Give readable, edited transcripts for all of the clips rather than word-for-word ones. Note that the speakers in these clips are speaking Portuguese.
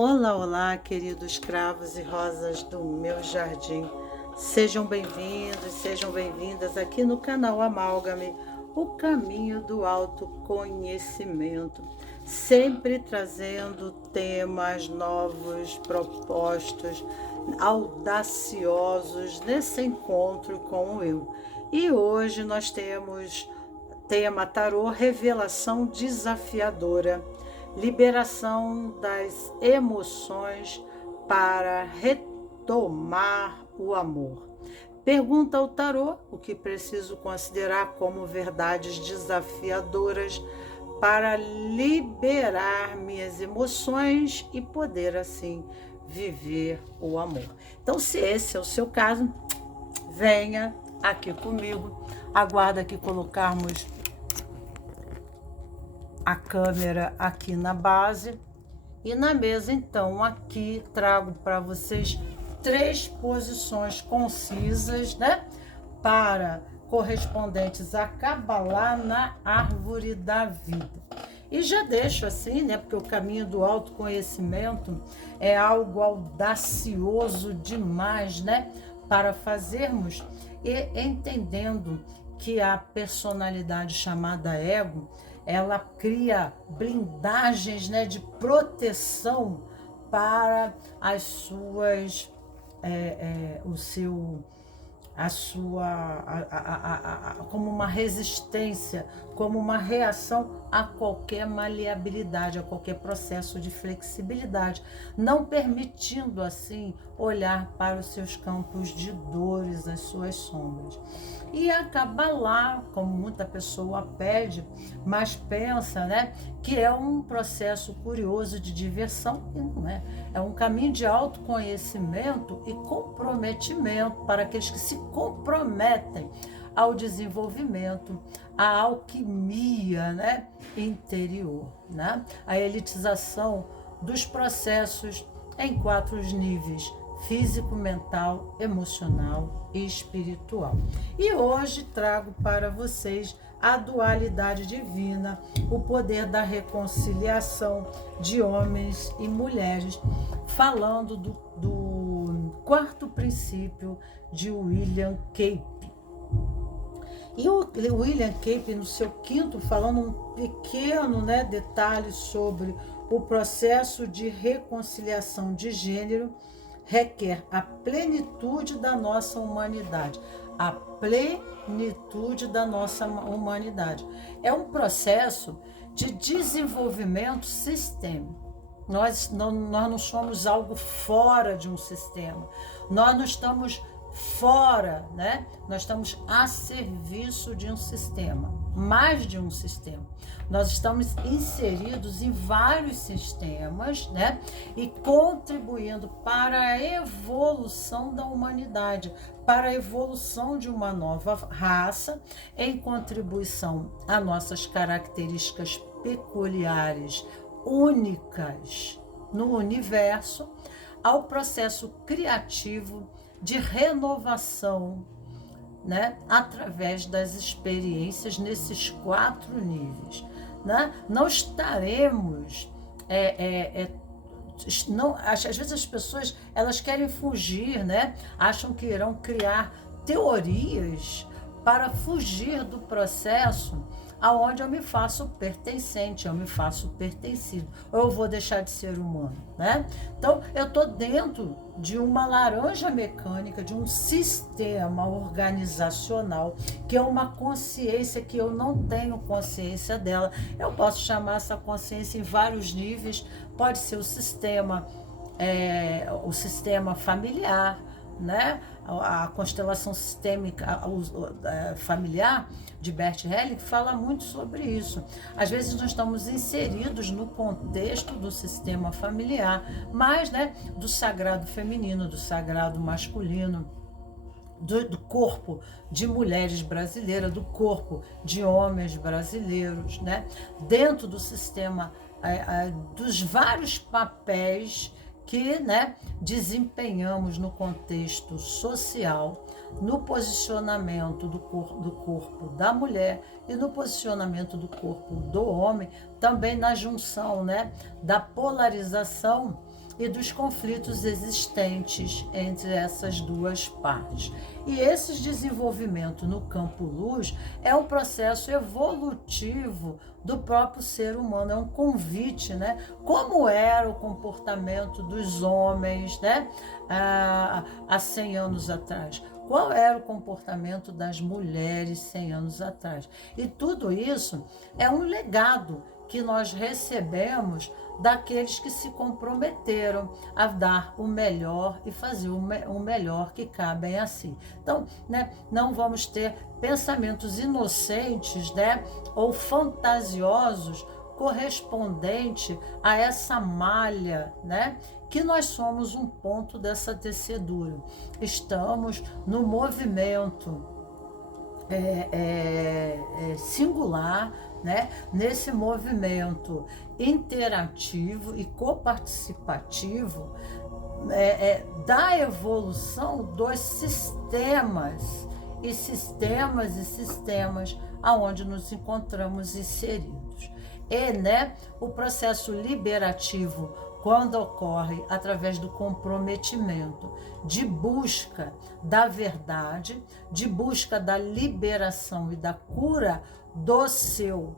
Olá, olá, queridos cravos e rosas do meu jardim. Sejam bem-vindos, sejam bem-vindas aqui no canal Amálgame, o caminho do autoconhecimento. Sempre trazendo temas novos, propostos, audaciosos nesse encontro com o eu. E hoje nós temos tema tarô, revelação desafiadora, liberação das emoções para retomar o amor. Pergunta ao tarô o que preciso considerar como verdades desafiadoras para liberar minhas emoções e poder assim viver o amor. Então, se esse é o seu caso, venha aqui comigo. Aguarda que colocarmos a câmera aqui na base e na mesa. Então aqui trago para vocês 3 posições concisas, né, para correspondentes a Cabalá na árvore da vida. E já deixo assim, né, porque o caminho do autoconhecimento é algo audacioso demais, né, para fazermos, e entendendo que a personalidade chamada ego, ela cria blindagens, né, de proteção para as suas, o seu, a sua, como uma resistência, como uma reação a qualquer maleabilidade, a qualquer processo de flexibilidade, não permitindo assim olhar para os seus campos de dores, as suas sombras. E acaba lá, como muita pessoa pede, mas pensa, né, que é um processo curioso de diversão, e não é. É um caminho de autoconhecimento e comprometimento para aqueles que se comprometem ao desenvolvimento, à alquimia, né, interior, né? A elitização dos processos em 4 níveis: físico, mental, emocional e espiritual. E hoje trago para vocês a dualidade divina, o poder da reconciliação de homens e mulheres, falando do 4º princípio de William Cape. E o William Cape, no seu 5º, falando um pequeno, né, detalhe sobre o processo de reconciliação de gênero, requer a plenitude da nossa humanidade. A plenitude da nossa humanidade. É um processo de desenvolvimento sistêmico. Nós não somos algo fora de um sistema. Nós não estamos fora, né? Nós estamos a serviço de um sistema, mais de um sistema. Nós estamos inseridos em vários sistemas, né? E contribuindo para a evolução da humanidade, para a evolução de uma nova raça, em contribuição a nossas características peculiares, únicas no universo, ao processo criativo de renovação, né, através das experiências nesses 4 níveis, né? Não estaremos não, às vezes as pessoas, elas querem fugir, né? Acham que irão criar teorias para fugir do processo aonde eu me faço pertencente, eu me faço pertencido, ou eu vou deixar de ser humano, né? Então, eu estou dentro de uma laranja mecânica, de um sistema organizacional, que é uma consciência que eu não tenho consciência dela. Eu posso chamar essa consciência em vários níveis, pode ser o sistema familiar, né? A constelação sistêmica familiar de Bert Hellinger fala muito sobre isso. Às vezes nós estamos inseridos no contexto do sistema familiar, mas, né, do sagrado feminino, do sagrado masculino, do corpo de mulheres brasileiras, do corpo de homens brasileiros, né? Dentro do sistema dos vários papéis que, né, desempenhamos no contexto social, no posicionamento do corpo da mulher e no posicionamento do corpo do homem, também na junção, né, da polarização e dos conflitos existentes entre essas duas partes. E esse desenvolvimento no campo luz é um processo evolutivo do próprio ser humano, é um convite, né? Como era o comportamento dos homens, né? Há 100 anos atrás. Qual era o comportamento das mulheres 100 anos atrás? E tudo isso é um legado que nós recebemos daqueles que se comprometeram a dar o melhor e fazer o melhor que cabem a si. Então, né, não vamos ter pensamentos inocentes, né, ou fantasiosos correspondente a essa malha, né, que nós somos um ponto dessa tecedura. Estamos no movimento singular, né? Nesse movimento interativo e coparticipativo da evolução dos sistemas aonde nos encontramos inseridos. E, né, o processo liberativo, quando ocorre através do comprometimento, de busca da verdade, de busca da liberação e da cura do seu,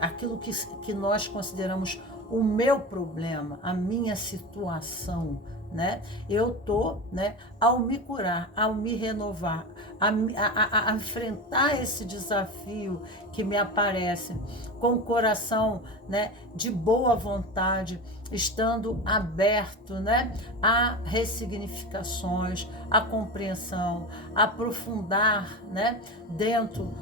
aquilo que nós consideramos o meu problema, a minha situação, né? Eu tô, né, ao me curar, ao me renovar, a enfrentar esse desafio que me aparece com o coração, né, de boa vontade, estando aberto, né, a ressignificações, a compreensão, aprofundar, né, dentro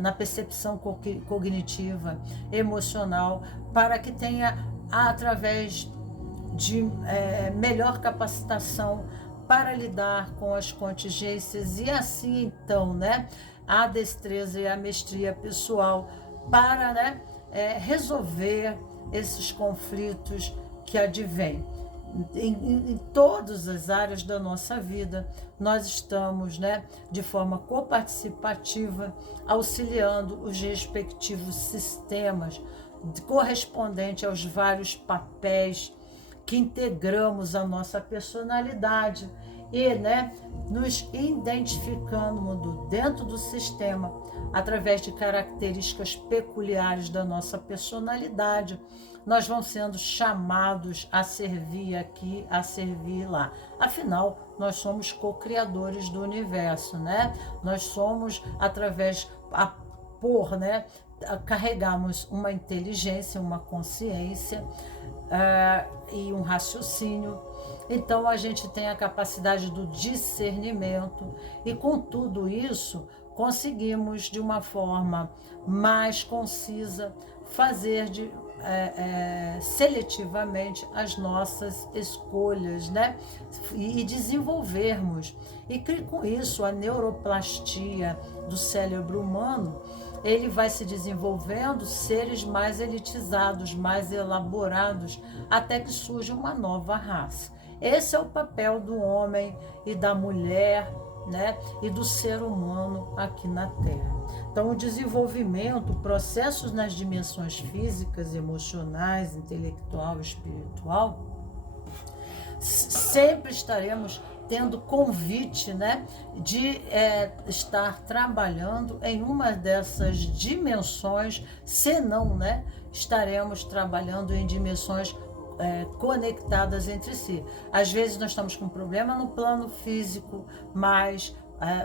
na percepção cognitiva, emocional, para que tenha, através de melhor capacitação para lidar com as contingências e assim então, né, a destreza e a mestria pessoal para, né, resolver esses conflitos que advêm. Em todas as áreas da nossa vida, nós estamos, né, de forma coparticipativa, auxiliando os respectivos sistemas correspondente aos vários papéis que integramos a nossa personalidade e, né, nos identificando dentro do sistema através de características peculiares da nossa personalidade. Nós vamos sendo chamados a servir aqui, a servir lá. Afinal, nós somos co-criadores do universo, né? Nós somos, né, carregamos uma inteligência, uma consciência e um raciocínio. Então a gente tem a capacidade do discernimento e com tudo isso conseguimos de uma forma mais concisa fazer seletivamente as nossas escolhas, né? E desenvolvermos. E com isso a neuroplastia do cérebro humano, ele vai se desenvolvendo seres mais elitizados, mais elaborados, até que surja uma nova raça. Esse é o papel do homem e da mulher, né, e do ser humano aqui na Terra. Então, o desenvolvimento, processos nas dimensões físicas, emocionais, intelectual, espiritual, sempre estaremos tendo convite, né, de estar trabalhando em uma dessas dimensões, senão, né, estaremos trabalhando em dimensões conectadas entre si. Às vezes nós estamos com um problema no plano físico, mas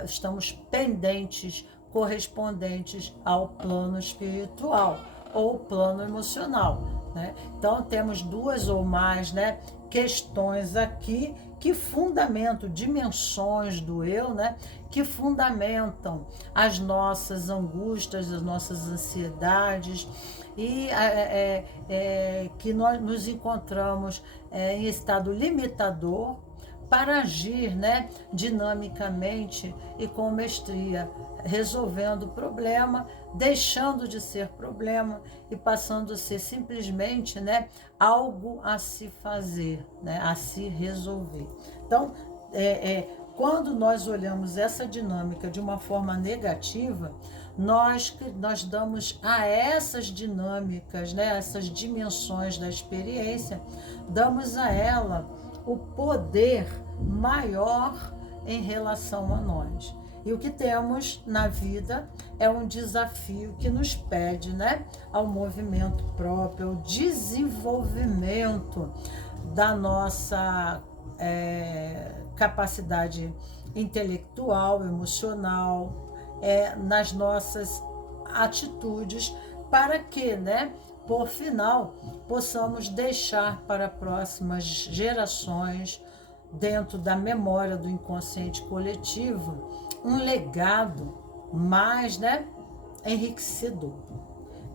estamos pendentes, correspondentes ao plano espiritual ou plano emocional, né? Então temos duas ou mais, né, questões aqui que fundamentam, dimensões do eu, né, que fundamentam as nossas angústias, as nossas ansiedades, e que nós nos encontramos em estado limitador para agir, né, dinamicamente e com mestria, resolvendo o problema, deixando de ser problema e passando a ser simplesmente, né, algo a se fazer, né, a se resolver. Então, quando nós olhamos essa dinâmica de uma forma negativa, nós damos a essas dinâmicas, né, essas dimensões da experiência, damos a ela o poder maior em relação a nós. E o que temos na vida é um desafio que nos pede, né, ao movimento próprio, ao desenvolvimento da nossa capacidade intelectual, emocional, nas nossas atitudes, para que, né, por final, possamos deixar para próximas gerações, dentro da memória do inconsciente coletivo, um legado mais, né, enriquecedor.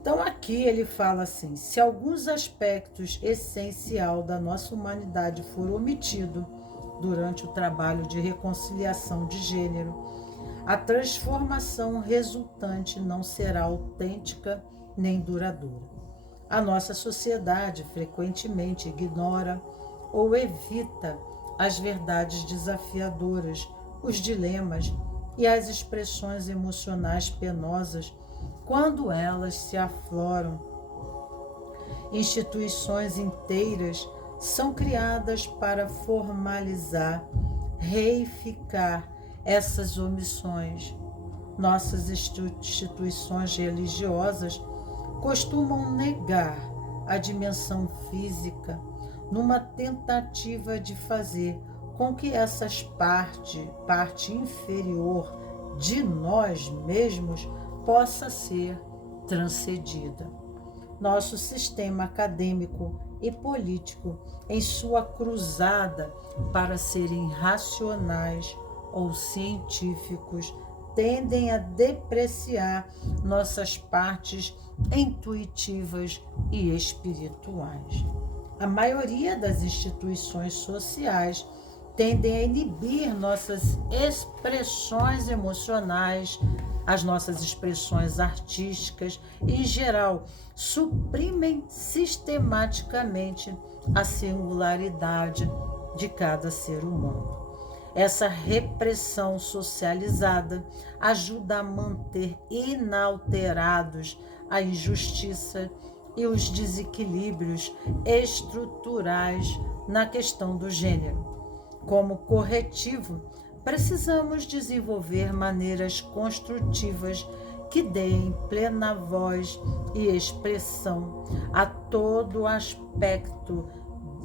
Então aqui ele fala assim: se alguns aspectos essenciais da nossa humanidade for omitido durante o trabalho de reconciliação de gênero, a transformação resultante não será autêntica nem duradoura. A nossa sociedade frequentemente ignora ou evita as verdades desafiadoras, os dilemas e as expressões emocionais penosas quando elas se afloram. Instituições inteiras são criadas para formalizar, reificar essas omissões. Nossas instituições religiosas costumam negar a dimensão física numa tentativa de fazer com que essa parte inferior de nós mesmos possa ser transcendida. Nosso sistema acadêmico e político, em sua cruzada para serem racionais ou científicos, tendem a depreciar nossas partes intuitivas e espirituais. A maioria das instituições sociais tendem a inibir nossas expressões emocionais, as nossas expressões artísticas e, em geral, suprimem sistematicamente a singularidade de cada ser humano. Essa repressão socializada ajuda a manter inalterados a injustiça e os desequilíbrios estruturais na questão do gênero. Como corretivo, precisamos desenvolver maneiras construtivas que deem plena voz e expressão a todo aspecto,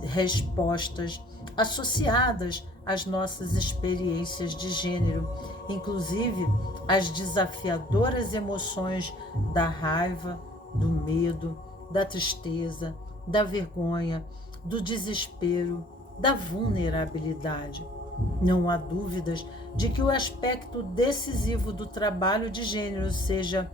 respostas associadas às nossas experiências de gênero, inclusive as desafiadoras emoções da raiva, do medo, da tristeza, da vergonha, do desespero, da vulnerabilidade. Não há dúvidas de que o aspecto decisivo do trabalho de gênero seja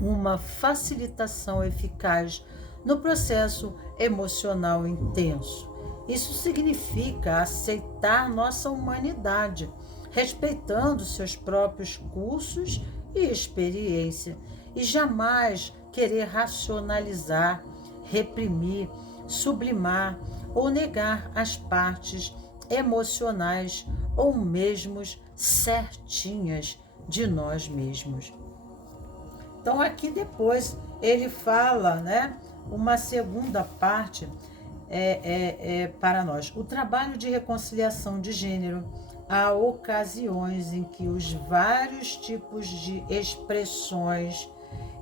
uma facilitação eficaz no processo emocional intenso. Isso significa aceitar nossa humanidade, respeitando seus próprios cursos e experiência, e jamais querer racionalizar, reprimir, sublimar ou negar as partes emocionais ou mesmo certinhas de nós mesmos. Então aqui depois ele fala, né, uma segunda parte para nós. O trabalho de reconciliação de gênero, há ocasiões em que os vários tipos de expressões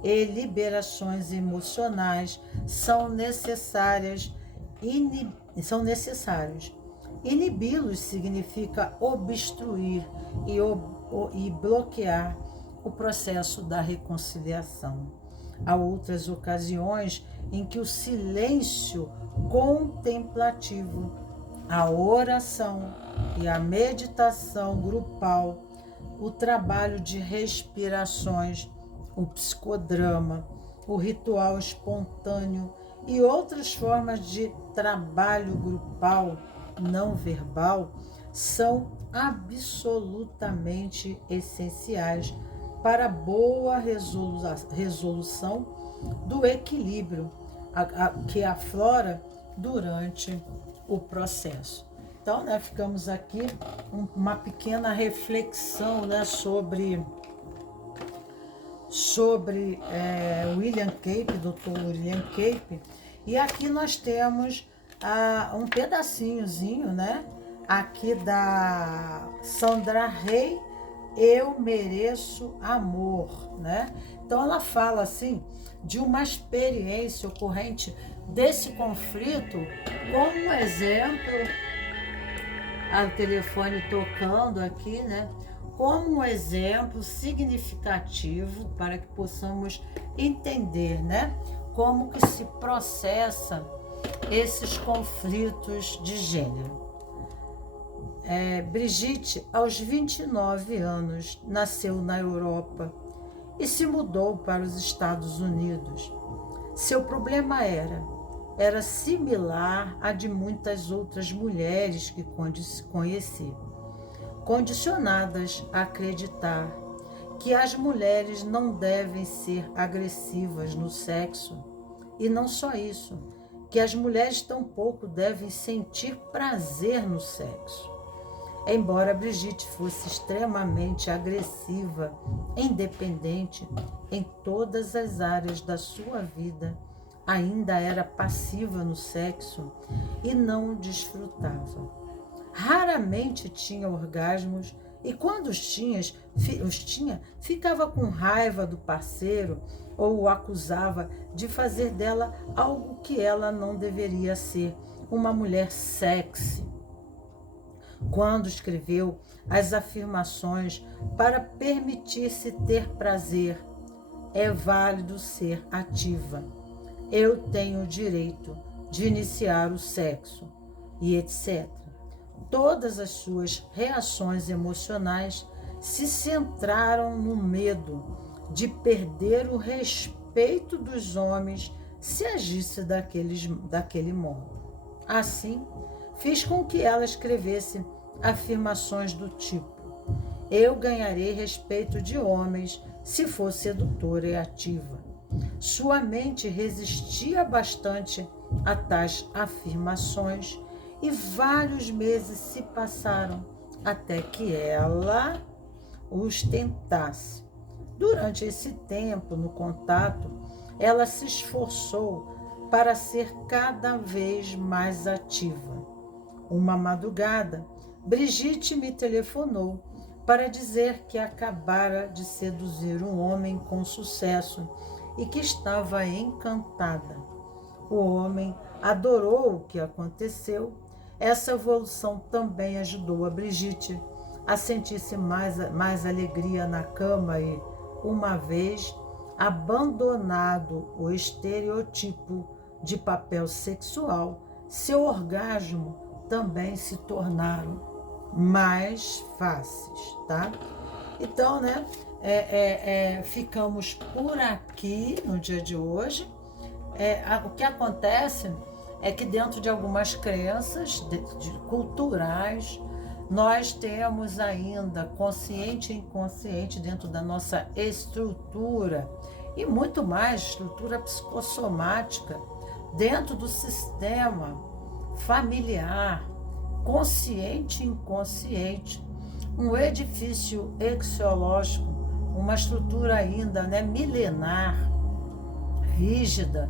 e liberações emocionais são necessários. Inibi-los significa obstruir e bloquear o processo da reconciliação. Há outras ocasiões em que o silêncio contemplativo, a oração e a meditação grupal, o trabalho de respirações, o psicodrama, o ritual espontâneo e outras formas de trabalho grupal não verbal são absolutamente essenciais para a boa resolução do equilíbrio que aflora durante o processo. Então, né, ficamos aqui uma pequena reflexão, né, sobre William Cape, Dr. William Cape. E aqui nós temos um pedacinhozinho, né, aqui da Sandra Rey, Eu Mereço Amor, né? Então ela fala assim de uma experiência ocorrente desse conflito, como exemplo, o telefone tocando aqui, né? Como um exemplo significativo para que possamos entender, né? Como que se processa esses conflitos de gênero. Brigitte, aos 29 anos, nasceu na Europa e se mudou para os Estados Unidos. Seu problema era similar a de muitas outras mulheres que conheci, condicionadas a acreditar que as mulheres não devem ser agressivas no sexo, e não só isso, que as mulheres tampouco devem sentir prazer no sexo. Embora Brigitte fosse extremamente agressiva, independente em todas as áreas da sua vida, ainda era passiva no sexo e não o desfrutava. Raramente tinha orgasmos e quando os tinha, ficava com raiva do parceiro ou o acusava de fazer dela algo que ela não deveria ser, uma mulher sexy. Quando escreveu as afirmações para permitir-se ter prazer, é válido ser ativa. Eu tenho o direito de iniciar o sexo e etc. Todas as suas reações emocionais se centraram no medo de perder o respeito dos homens se agisse daquele modo. Assim, fiz com que ela escrevesse afirmações do tipo: eu ganharei respeito de homens se for sedutora e ativa. Sua mente resistia bastante a tais afirmações e vários meses se passaram até que ela os tentasse. Durante esse tempo, no contato, ela se esforçou para ser cada vez mais ativa. Uma madrugada, Brigitte me telefonou para dizer que acabara de seduzir um homem com sucesso e que estava encantada. O homem adorou o que aconteceu. Essa evolução também ajudou a Brigitte a sentir-se mais alegria na cama e, uma vez abandonado o estereotipo de papel sexual, seu orgasmo também se tornaram mais fáceis, tá? Então, né, ficamos por aqui no dia de hoje. O que acontece é que dentro de algumas crenças culturais, nós temos ainda consciente e inconsciente dentro da nossa estrutura, e muito mais, estrutura psicossomática, dentro do sistema familiar, consciente e inconsciente, um edifício axiológico, uma estrutura ainda, né, milenar, rígida,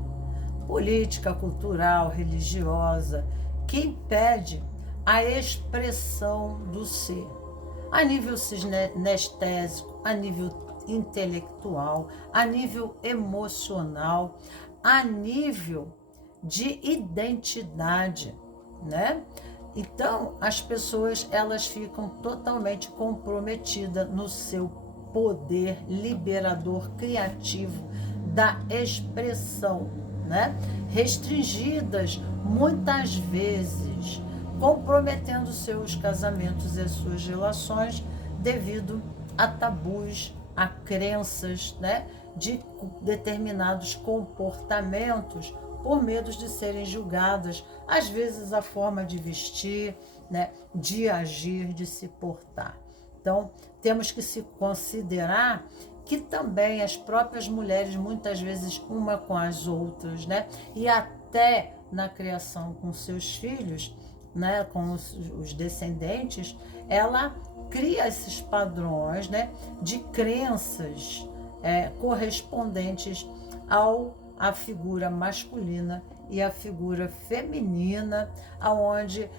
política, cultural, religiosa, que impede a expressão do ser, a nível sinestésico, a nível intelectual, a nível emocional, a nível de identidade, né? Então, as pessoas, elas ficam totalmente comprometidas no seu poder liberador criativo da expressão, né? Restringidas muitas vezes, comprometendo seus casamentos e suas relações devido a tabus, a crenças, né, de determinados comportamentos por medo de serem julgadas, às vezes a forma de vestir, né, de agir, de se portar. Então, temos que se considerar que também as próprias mulheres, muitas vezes uma com as outras, né, e até na criação com seus filhos, né, com os descendentes, ela cria esses padrões, né, de crenças correspondentes à figura masculina e à figura feminina, aonde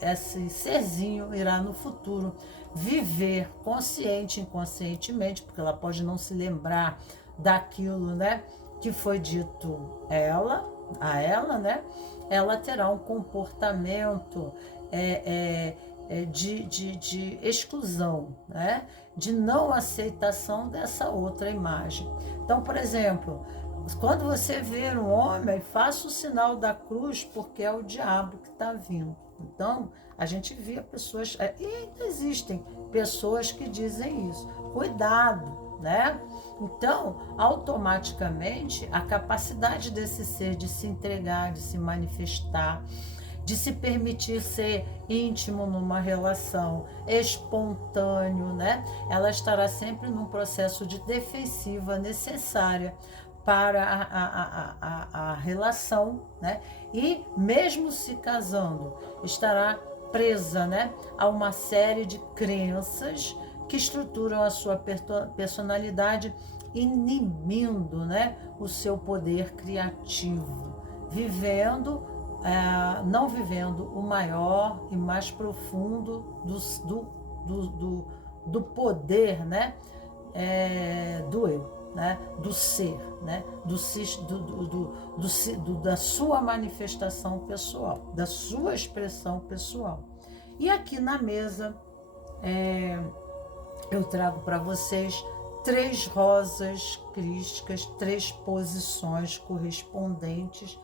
esse serzinho irá no futuro viver consciente, inconscientemente, porque ela pode não se lembrar daquilo, né, que foi dito a ela, né? Ela terá um comportamento de exclusão, né? De não aceitação dessa outra imagem. Então, por exemplo, quando você vê um homem, faça o sinal da cruz, porque é o diabo que está vindo. Então, a gente via pessoas, e ainda existem pessoas que dizem isso. Cuidado, né? Então, automaticamente, a capacidade desse ser de se entregar, de se manifestar, de se permitir ser íntimo numa relação, espontâneo, né? Ela estará sempre num processo de defensiva necessária para a relação, né? E mesmo se casando, estará presa, né, a uma série de crenças que estruturam a sua personalidade, inibindo, né, o seu poder criativo, não vivendo o maior e mais profundo do poder, né, do eu, né, do ser, né, da sua manifestação pessoal, da sua expressão pessoal. E aqui na mesa eu trago para vocês 3 rosas crísticas, 3 posições correspondentes,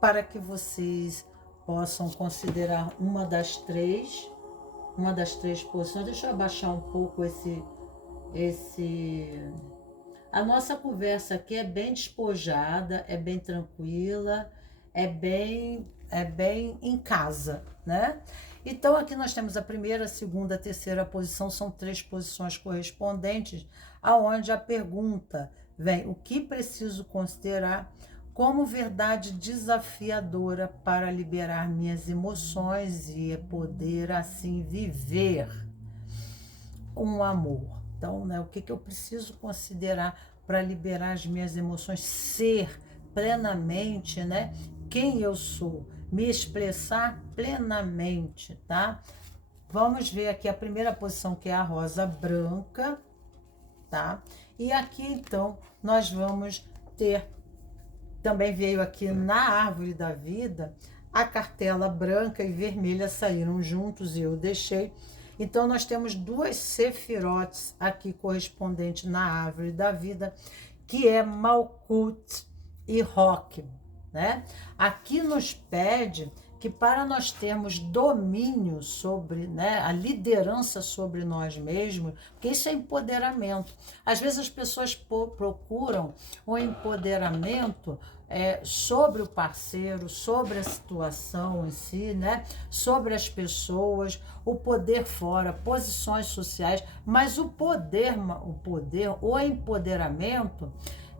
para que vocês possam considerar uma das três posições. Deixa eu abaixar um pouco a nossa conversa aqui é bem despojada, é bem tranquila, é bem em casa, né? Então aqui nós temos a primeira, a segunda, a terceira posição, são 3 posições correspondentes, aonde a pergunta vem: o que preciso considerar como verdade desafiadora para liberar minhas emoções e poder assim viver um amor? Então, né, o que eu preciso considerar para liberar as minhas emoções, ser plenamente, né, quem eu sou, me expressar plenamente, tá? Vamos ver aqui a primeira posição, que é a rosa branca, tá? E aqui, então, nós vamos ter, também veio aqui na árvore da vida, a cartela branca e vermelha saíram juntos e eu deixei. Então, nós temos 2 sefirotes aqui correspondentes na árvore da vida, que é Malkuth e Roque, né? Aqui nos pede que para nós termos domínio sobre, né, a liderança sobre nós mesmos, porque isso é empoderamento. Às vezes as pessoas procuram o empoderamento sobre o parceiro, sobre a situação em si, né, sobre as pessoas, o poder fora, posições sociais, mas o empoderamento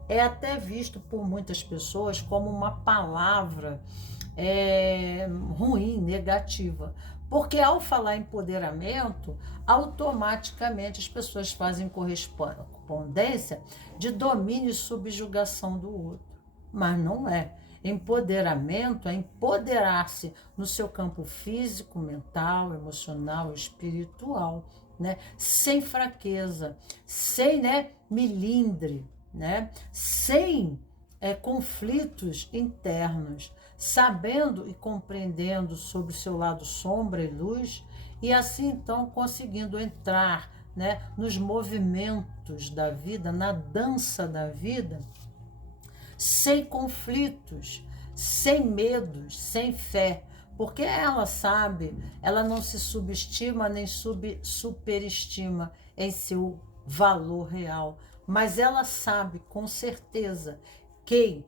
é até visto por muitas pessoas como uma palavra ruim, negativa. Porque ao falar empoderamento, automaticamente as pessoas fazem correspondência de domínio e subjugação do outro. Mas não é. Empoderamento é empoderar-se no seu campo físico, mental, emocional, espiritual, né? Sem fraqueza, sem, né, milindre, né? Sem conflitos internos, sabendo e compreendendo sobre o seu lado sombra e luz, e assim então conseguindo entrar, né, nos movimentos da vida, na dança da vida, sem conflitos, sem medos, sem fé, porque ela sabe, ela não se subestima nem superestima em seu valor real, mas ela sabe com certeza quem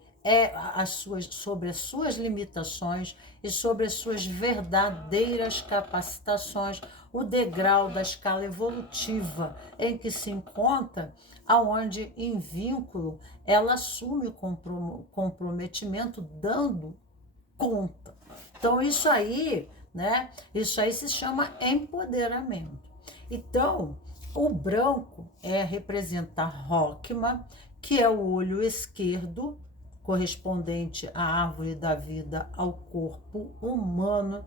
sobre as suas limitações e sobre as suas verdadeiras capacitações, o degrau da escala evolutiva em que se encontra, aonde em vínculo ela assume o comprometimento, dando conta. Então, isso aí, né? Isso aí se chama empoderamento. Então, o branco representa Rockma, que é o olho esquerdo, correspondente à árvore da vida, ao corpo humano,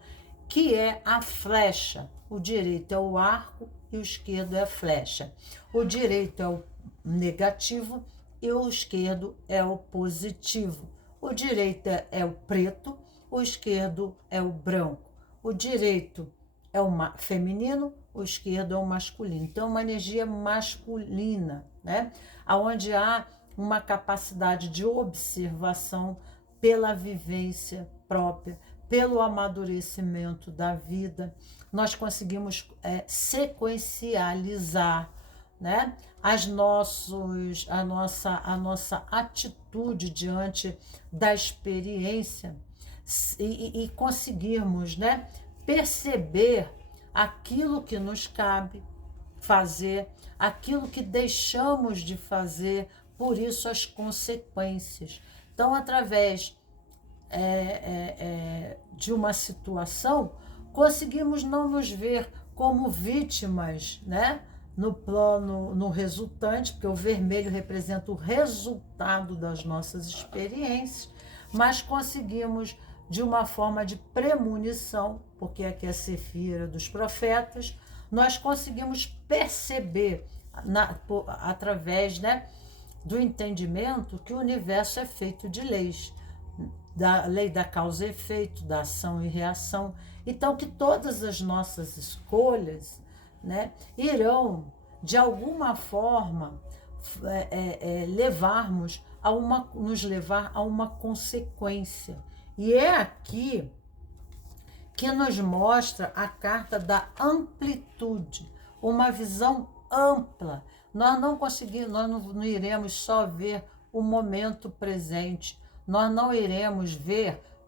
que é a flecha. O direito é o arco e o esquerdo é a flecha. O direito é o negativo e o esquerdo é o positivo. O direito é o preto, o esquerdo é o branco. O direito é o feminino, o esquerdo é o masculino. Então, uma energia masculina, né? Onde há uma capacidade de observação pela vivência própria, pelo amadurecimento da vida. Nós conseguimos sequencializar, né, a nossa atitude diante da experiência e conseguirmos, né, perceber aquilo que nos cabe fazer, aquilo que deixamos de fazer, por isso as consequências. Então, através de uma situação, conseguimos não nos ver como vítimas, né? No plano, no resultante, porque o vermelho representa o resultado das nossas experiências, mas conseguimos, de uma forma de premonição, porque aqui é a Sefira dos profetas, nós conseguimos perceber, através, né, do entendimento, que o universo é feito de leis, da lei da causa e efeito, da ação e reação. Então, que todas as nossas escolhas, né, irão, de alguma forma, nos levar a uma consequência. E é aqui que nos mostra a carta da amplitude, uma visão ampla. Nós não iremos só ver o momento presente, nós não iremos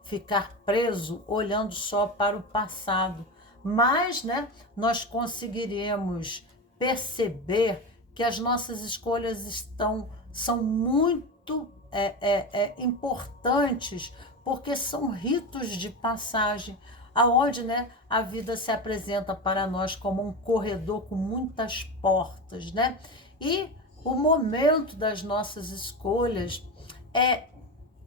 ficar preso olhando só para o passado, mas, né, nós conseguiremos perceber que as nossas escolhas são muito importantes, porque são ritos de passagem, aonde, né, a vida se apresenta para nós como um corredor com muitas portas, né? E o momento das nossas escolhas é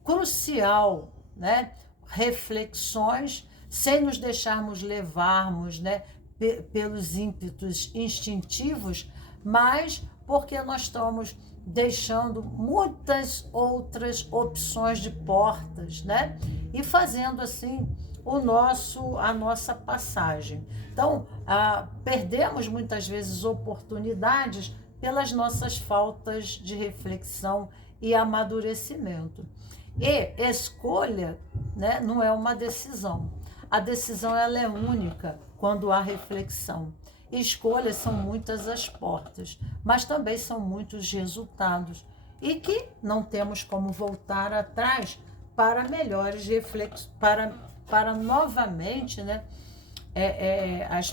crucial, né? Reflexões, sem nos deixarmos levarmos, né, pelos ímpetos instintivos, mas porque nós estamos deixando muitas outras opções de portas, né? E fazendo assim a nossa passagem. Então, perdemos muitas vezes oportunidades pelas nossas faltas de reflexão e amadurecimento. E escolha, né, não é uma decisão. A decisão ela é única quando há reflexão. Escolhas são muitas as portas, mas também são muitos resultados. E que não temos como voltar atrás para melhores reflexões, para novamente, né,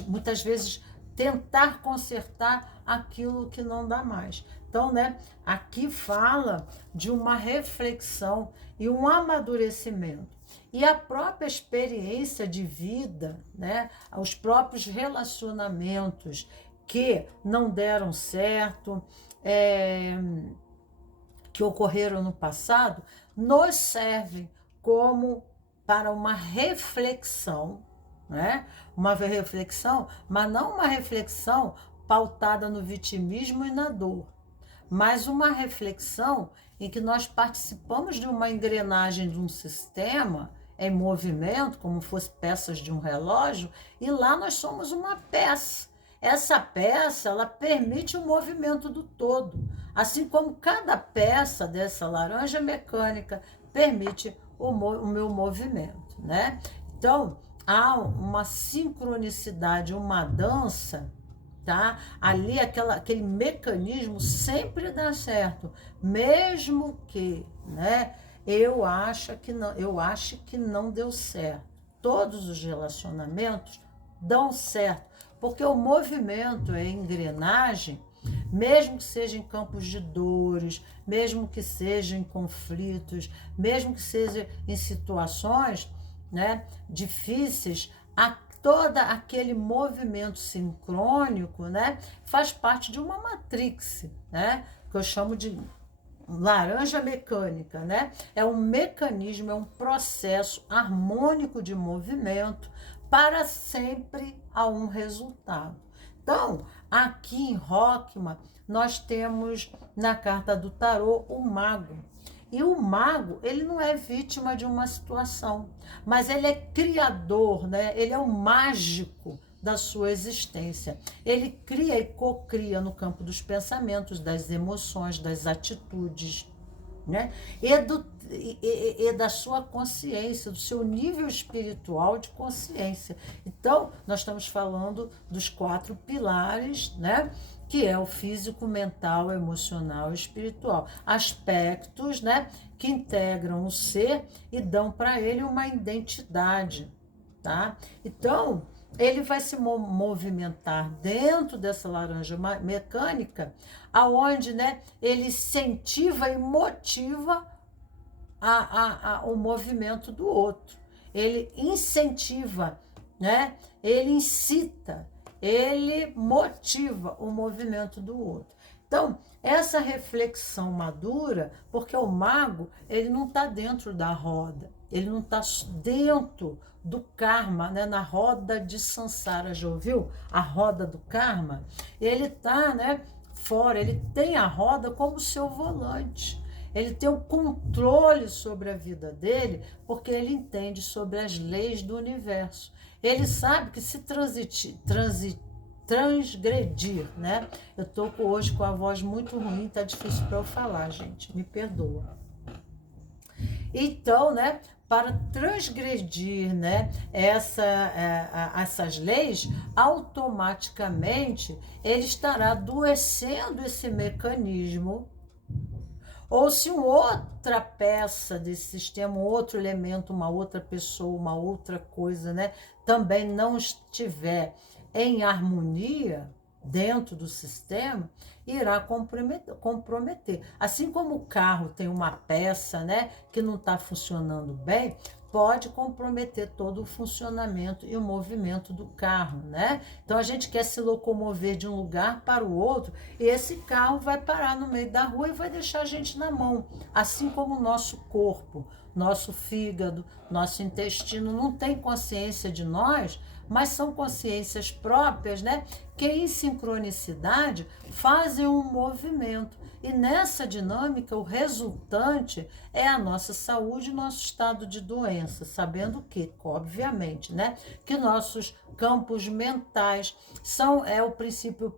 muitas vezes tentar consertar aquilo que não dá mais. Então, né, aqui fala de uma reflexão e um amadurecimento. E a própria experiência de vida, né, os próprios relacionamentos que não deram certo, que ocorreram no passado, nos servem como para uma reflexão, né? Uma reflexão, mas não uma reflexão pautada no vitimismo e na dor, mas uma reflexão em que nós participamos de uma engrenagem de um sistema em movimento, como fosse peças de um relógio, e lá nós somos uma peça. Essa peça, ela permite o movimento do todo, assim como cada peça dessa laranja mecânica permite o meu movimento, né? Então, há uma sincronicidade, uma dança, tá? Ali aquele mecanismo sempre dá certo, mesmo que, né, eu ache que não deu certo. Todos os relacionamentos dão certo, porque o movimento é engrenagem, mesmo que seja em campos de dores, mesmo que seja em conflitos, mesmo que seja em situações né, difíceis, todo aquele movimento sincrônico, né, faz parte de uma matrix, né, que eu chamo de laranja mecânica, né? É um mecanismo, é um processo harmônico de movimento para sempre a um resultado. Então, aqui em Rockman, nós temos na carta do tarô o mago. E o mago, ele não é vítima de uma situação, mas ele é criador, né? Ele é o mágico da sua existência. Ele cria e cocria no campo dos pensamentos, das emoções, das atitudes, né? E da sua consciência, do seu nível espiritual de consciência. Então, nós estamos falando dos 4 pilares, né? Que é o físico, mental, emocional e espiritual. Aspectos, né? Que integram o ser e dão para ele uma identidade, tá? Então, ele vai se movimentar dentro dessa laranja mecânica, aonde, né, ele incentiva e motiva o movimento do outro. Ele incentiva, né? Ele incita, ele motiva o movimento do outro. Então, essa reflexão madura, porque o mago, ele não está dentro da roda, ele não está dentro do karma, né? Na roda de Sansara, já ouviu? A roda do karma. Ele está, né, fora, ele tem a roda como seu volante. Ele tem o controle sobre a vida dele, porque ele entende sobre as leis do universo. Ele sabe que se transgredir, né? Eu tô hoje com a voz muito ruim, tá difícil para eu falar, gente, me perdoa. Então, né, para transgredir, né, essas leis, automaticamente ele estará adoecendo esse mecanismo. Ou se uma outra peça desse sistema, um outro elemento, uma outra pessoa, uma outra coisa, né, também não estiver em harmonia dentro do sistema, irá comprometer. Assim como o carro tem uma peça, né, que não está funcionando bem, pode comprometer todo o funcionamento e o movimento do carro, né? Então a gente quer se locomover de um lugar para o outro e esse carro vai parar no meio da rua e vai deixar a gente na mão. Assim como o nosso corpo, nosso fígado, nosso intestino não tem consciência de nós, mas são consciências próprias, né? Que em sincronicidade fazem um movimento. E nessa dinâmica, o resultante é a nossa saúde e nosso estado de doença, sabendo que, obviamente, né, que nossos campos mentais é o princípio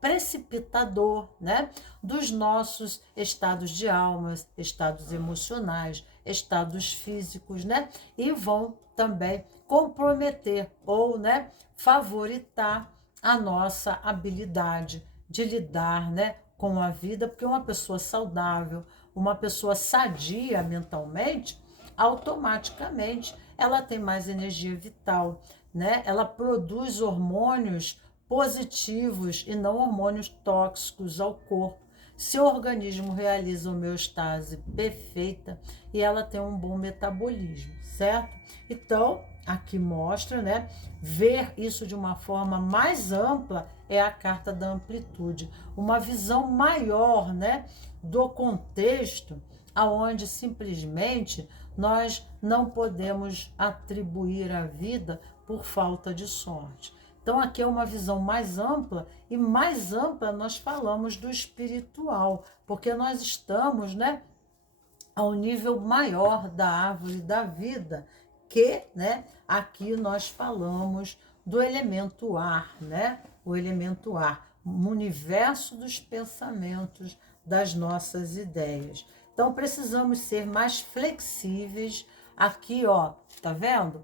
precipitador, né, dos nossos estados de almas, estados emocionais, estados físicos, né, e vão também comprometer ou, né, favoritar a nossa habilidade de lidar, né, com a vida, porque uma pessoa saudável, uma pessoa sadia mentalmente, automaticamente ela tem mais energia vital, né? Ela produz hormônios positivos e não hormônios tóxicos ao corpo. Seu organismo realiza homeostase perfeita e ela tem um bom metabolismo, certo? Então, aqui mostra, né? Ver isso de uma forma mais ampla é a carta da amplitude, uma visão maior, né, do contexto, aonde simplesmente nós não podemos atribuir a vida por falta de sorte. Então aqui é uma visão mais ampla, e mais ampla nós falamos do espiritual, porque nós estamos, né, ao nível maior da árvore da vida, que, né, aqui nós falamos do elemento ar, né? O elemento ar, o universo dos pensamentos, das nossas ideias. Então precisamos ser mais flexíveis. Aqui, ó, tá vendo?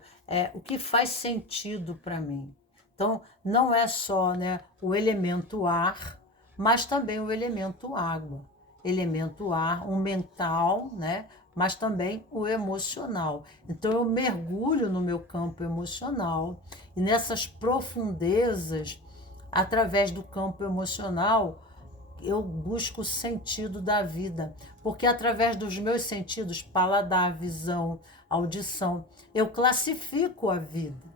O que faz sentido para mim. Então não é só, né, o elemento ar, mas também o elemento água. Elemento ar, o mental, né? Mas também o emocional. Então eu mergulho no meu campo emocional e nessas profundezas, através do campo emocional, eu busco o sentido da vida, porque através dos meus sentidos, paladar, visão, audição, eu classifico a vida,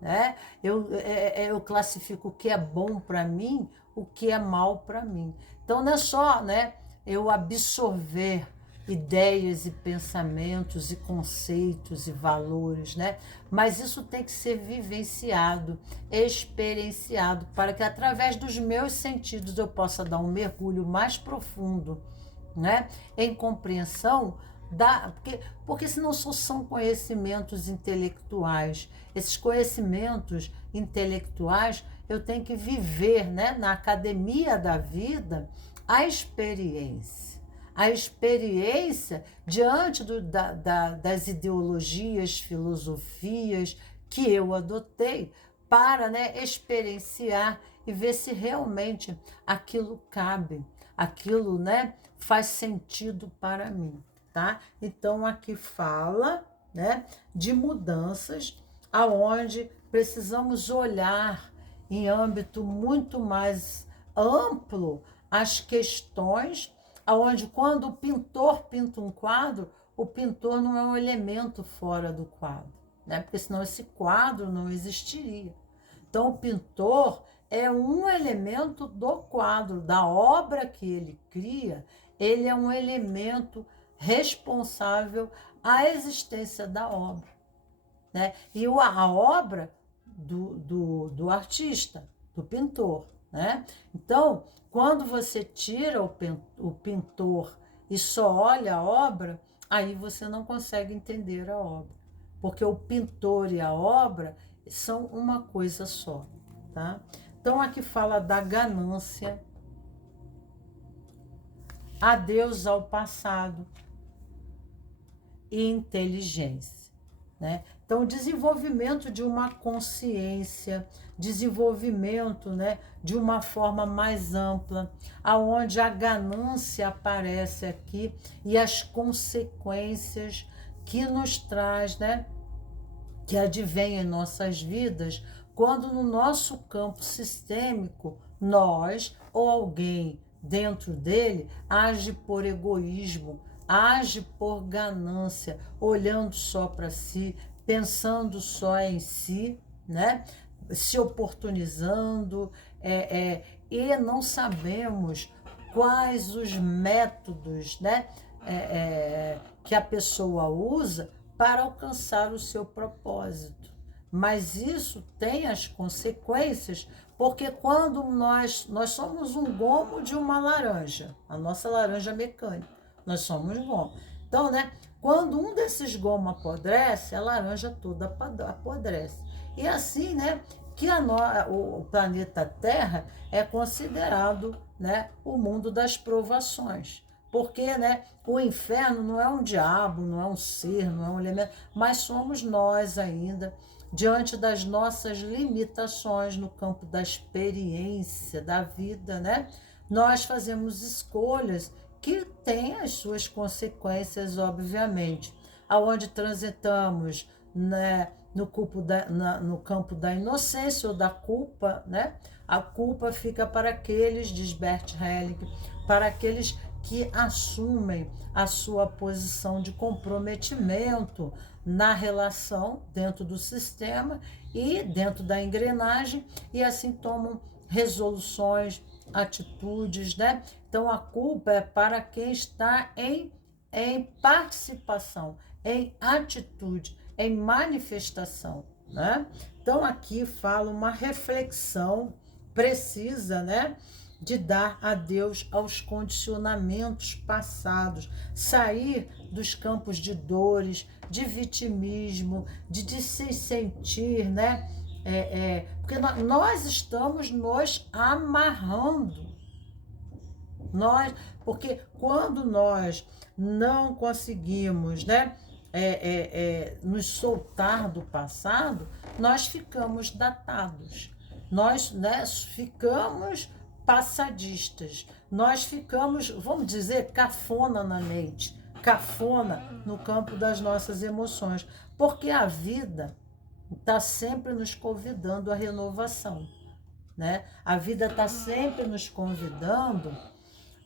né? Eu classifico o que é bom para mim, o que é mal para mim. Então não é só, né, eu absorver ideias e pensamentos e conceitos e valores, né? Mas isso tem que ser vivenciado, experienciado, para que através dos meus sentidos eu possa dar um mergulho mais profundo, né, em compreensão porque senão só são conhecimentos intelectuais. Esses conhecimentos intelectuais eu tenho que viver, né, na academia da vida, a experiência. A experiência diante das ideologias, filosofias que eu adotei para, né, experienciar e ver se realmente aquilo cabe, aquilo, né, faz sentido para mim, tá? Então aqui fala, né, de mudanças aonde precisamos olhar em âmbito muito mais amplo as questões, aonde quando o pintor pinta um quadro, o pintor não é um elemento fora do quadro, né? Porque senão esse quadro não existiria. Então o pintor é um elemento do quadro, da obra que ele cria, ele é um elemento responsável à existência da obra, né? E a obra do artista, do pintor, né? Então, quando você tira o pintor e só olha a obra, aí você não consegue entender a obra, porque o pintor e a obra são uma coisa só, tá? Então, aqui fala da ganância, adeus ao passado e inteligência, né? Então, desenvolvimento de uma consciência, desenvolvimento, né, de uma forma mais ampla, aonde a ganância aparece aqui e as consequências que nos traz, né, que advém em nossas vidas, quando no nosso campo sistêmico, nós ou alguém dentro dele age por egoísmo, age por ganância, olhando só para si, pensando só em si, né? Se oportunizando, e não sabemos quais os métodos, né, que a pessoa usa para alcançar o seu propósito. Mas isso tem as consequências, porque quando nós somos um gomo de uma laranja, a nossa laranja mecânica, nós somos gomo. Então, né, quando um desses gomos apodrece, a laranja toda apodrece. E assim, né, que o planeta Terra é considerado, né, o mundo das provações. Porque, né, o inferno não é um diabo, não é um ser, não é um elemento, mas somos nós ainda, diante das nossas limitações no campo da experiência, da vida, né? Nós fazemos escolhas que têm as suas consequências, obviamente. Aonde transitamos, né, no campo da inocência ou da culpa, né? A culpa fica para aqueles, diz Bert Hellinger, para aqueles que assumem a sua posição de comprometimento na relação dentro do sistema e dentro da engrenagem, e assim tomam resoluções, atitudes, né? Então a culpa é para quem está em participação, em atitude, em manifestação, né? Então aqui fala uma reflexão precisa, né, de dar adeus aos condicionamentos passados, sair dos campos de dores, de vitimismo, de se sentir, né? Porque nós estamos nos amarrando. Porque quando nós não conseguimos, né, nos soltar do passado, nós ficamos datados. Nós, né, ficamos passadistas, nós ficamos, vamos dizer, cafona na mente, cafona no campo das nossas emoções, porque a vida está sempre nos convidando à renovação, né? A vida está sempre nos convidando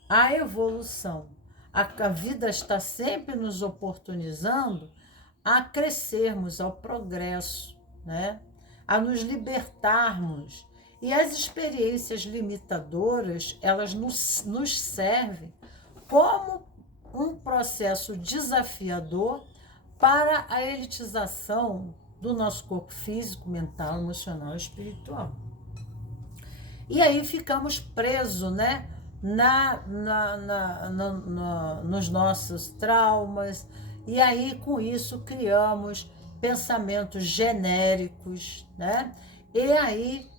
a evolução. A vida está sempre nos oportunizando a crescermos, ao progresso, né? A nos libertarmos. E as experiências limitadoras, elas nos servem como um processo desafiador para a elitização do nosso corpo físico, mental, emocional e espiritual. E aí ficamos presos, né? Nos nossos traumas, e aí com isso criamos pensamentos genéricos, né? E aí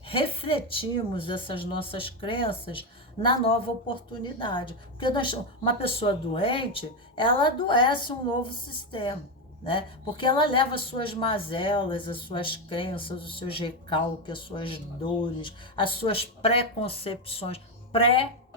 refletimos essas nossas crenças na nova oportunidade. Porque uma pessoa doente, ela adoece um novo sistema, né? Porque ela leva as suas mazelas, as suas crenças, os seus recalques, as suas dores, as suas preconcepções,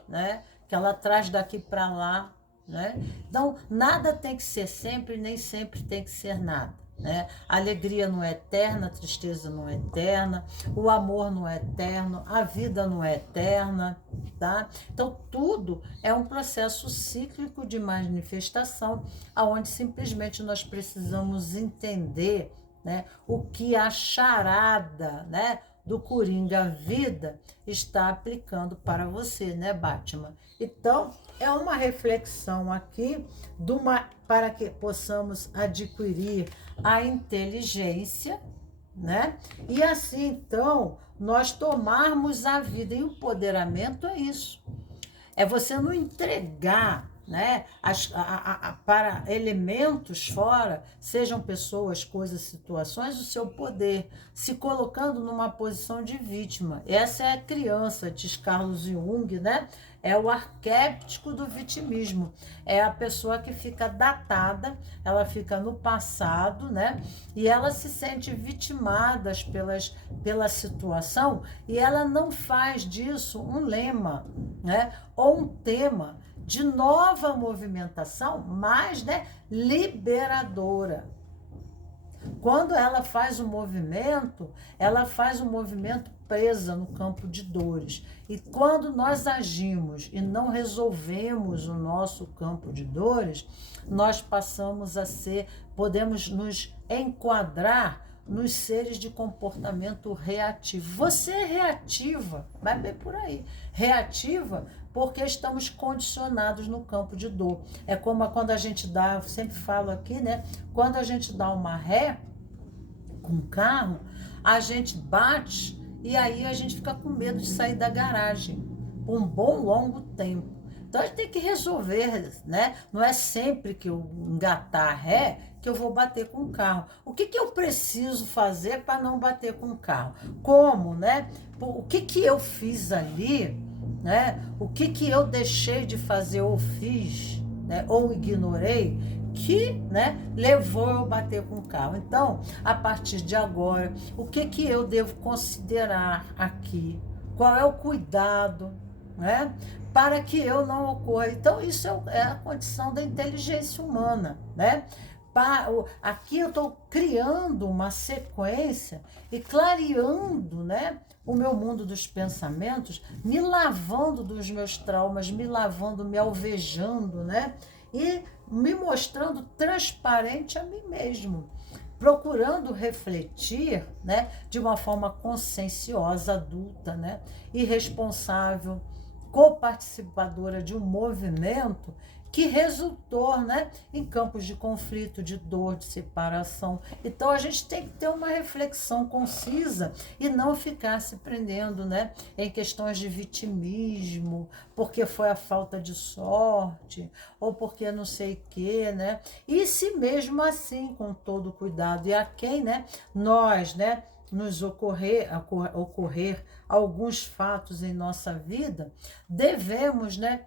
né? Que ela traz daqui para lá, né? Então, nada tem que ser sempre, nem sempre tem que ser nada, né? A alegria não é eterna, a tristeza não é eterna, o amor não é eterno, a vida não é eterna, tá? Então, tudo é um processo cíclico de manifestação, aonde simplesmente nós precisamos entender, né, o que a charada, né, do Coringa Vida está aplicando para você, né, Batman? Então, é uma reflexão aqui para que possamos adquirir a inteligência, né? E assim, então, nós tomarmos a vida. E o empoderamento é isso. É você não entregar, né, para elementos fora, sejam pessoas, coisas, situações, o seu poder, se colocando numa posição de vítima. Essa é a criança, diz Carlos Jung, né? É o arquétipo do vitimismo. É a pessoa que fica datada, ela fica no passado, né? E ela se sente vitimada pela situação, e ela não faz disso um lema, né? Ou um tema de nova movimentação, mas, né, liberadora. Quando ela faz ela faz um movimento presa no campo de dores. E quando nós agimos e não resolvemos o nosso campo de dores, nós passamos a podemos nos enquadrar nos seres de comportamento reativo. Você é reativa, vai bem por aí. Reativa porque estamos condicionados no campo de dor. É como quando a gente dá, eu sempre falo aqui, né? Quando a gente dá uma ré com o carro, a gente bate e aí a gente fica com medo de sair da garagem por um bom longo tempo. Então a gente tem que resolver, né? Não é sempre que eu engatar a ré que eu vou bater com o carro. O que eu preciso fazer para não bater com o carro? Como, né? O que eu fiz ali, né? O que eu deixei de fazer ou fiz, né? Ou ignorei, que, né, levou eu a bater com o carro. Então, a partir de agora, o que eu devo considerar aqui? Qual é o cuidado, né, para que eu não ocorra? Então, isso é a condição da inteligência humana, né? Aqui eu estou criando uma sequência e clareando, né, o meu mundo dos pensamentos, me lavando dos meus traumas, me lavando, me alvejando, né? E me mostrando transparente a mim mesmo, procurando refletir, né, de uma forma conscienciosa, adulta, né, e responsável, coparticipadora de um movimento que resultou, né, em campos de conflito, de dor, de separação. Então a gente tem que ter uma reflexão concisa e não ficar se prendendo, né, em questões de vitimismo, porque foi a falta de sorte, ou porque não sei o quê, né? E se mesmo assim, com todo cuidado, e a quem, né, nós, né, nos ocorrer alguns fatos em nossa vida, devemos, né,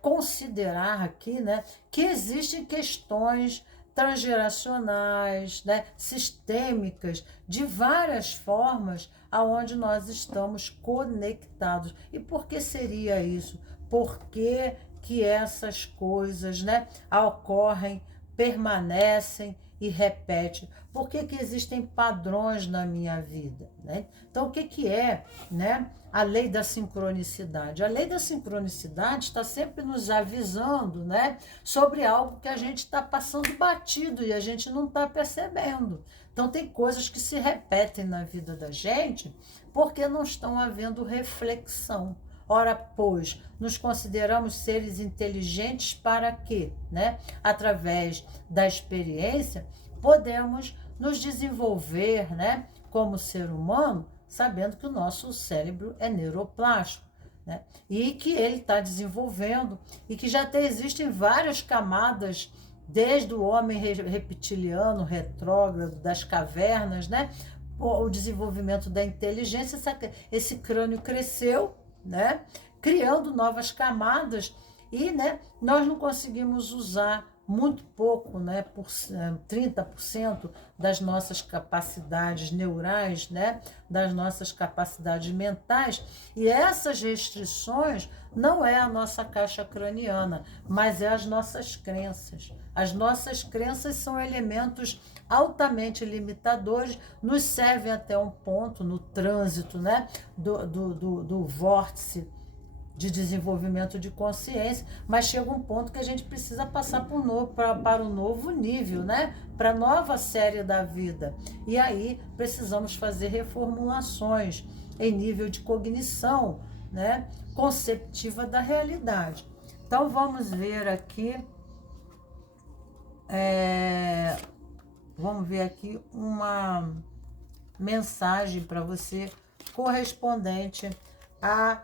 considerar aqui, né, que existem questões transgeracionais, né, sistêmicas, de várias formas, aonde nós estamos conectados. E por que seria isso? Por que essas coisas, né, ocorrem, permanecem e repete? Por que que existem padrões na minha vida, né? Então, o que que é, né, a lei da sincronicidade? A lei da sincronicidade está sempre nos avisando, né, sobre algo que a gente está passando batido e a gente não está percebendo. Então, tem coisas que se repetem na vida da gente porque não estão havendo reflexão. Ora, pois, nos consideramos seres inteligentes para quê, né? Através da experiência, podemos nos desenvolver, né, como ser humano, sabendo que o nosso cérebro é neuroplástico, né? E que ele está desenvolvendo e que já existem várias camadas, desde o homem reptiliano, retrógrado, das cavernas, né? O desenvolvimento da inteligência, esse crânio cresceu, né? Criando novas camadas e, né, nós não conseguimos usar muito pouco, né, por 30% das nossas capacidades neurais, né, das nossas capacidades mentais, e essas restrições não é a nossa caixa craniana, mas é as nossas crenças. As nossas crenças são elementos altamente limitadores, nos servem até um ponto no trânsito, né, do vórtice de desenvolvimento de consciência, mas chega um ponto que a gente precisa passar para um novo nível, né? Para a nova série da vida. E aí precisamos fazer reformulações em nível de cognição, né? Conceptiva da realidade. Então vamos ver aqui, vamos ver aqui uma mensagem para você correspondente a...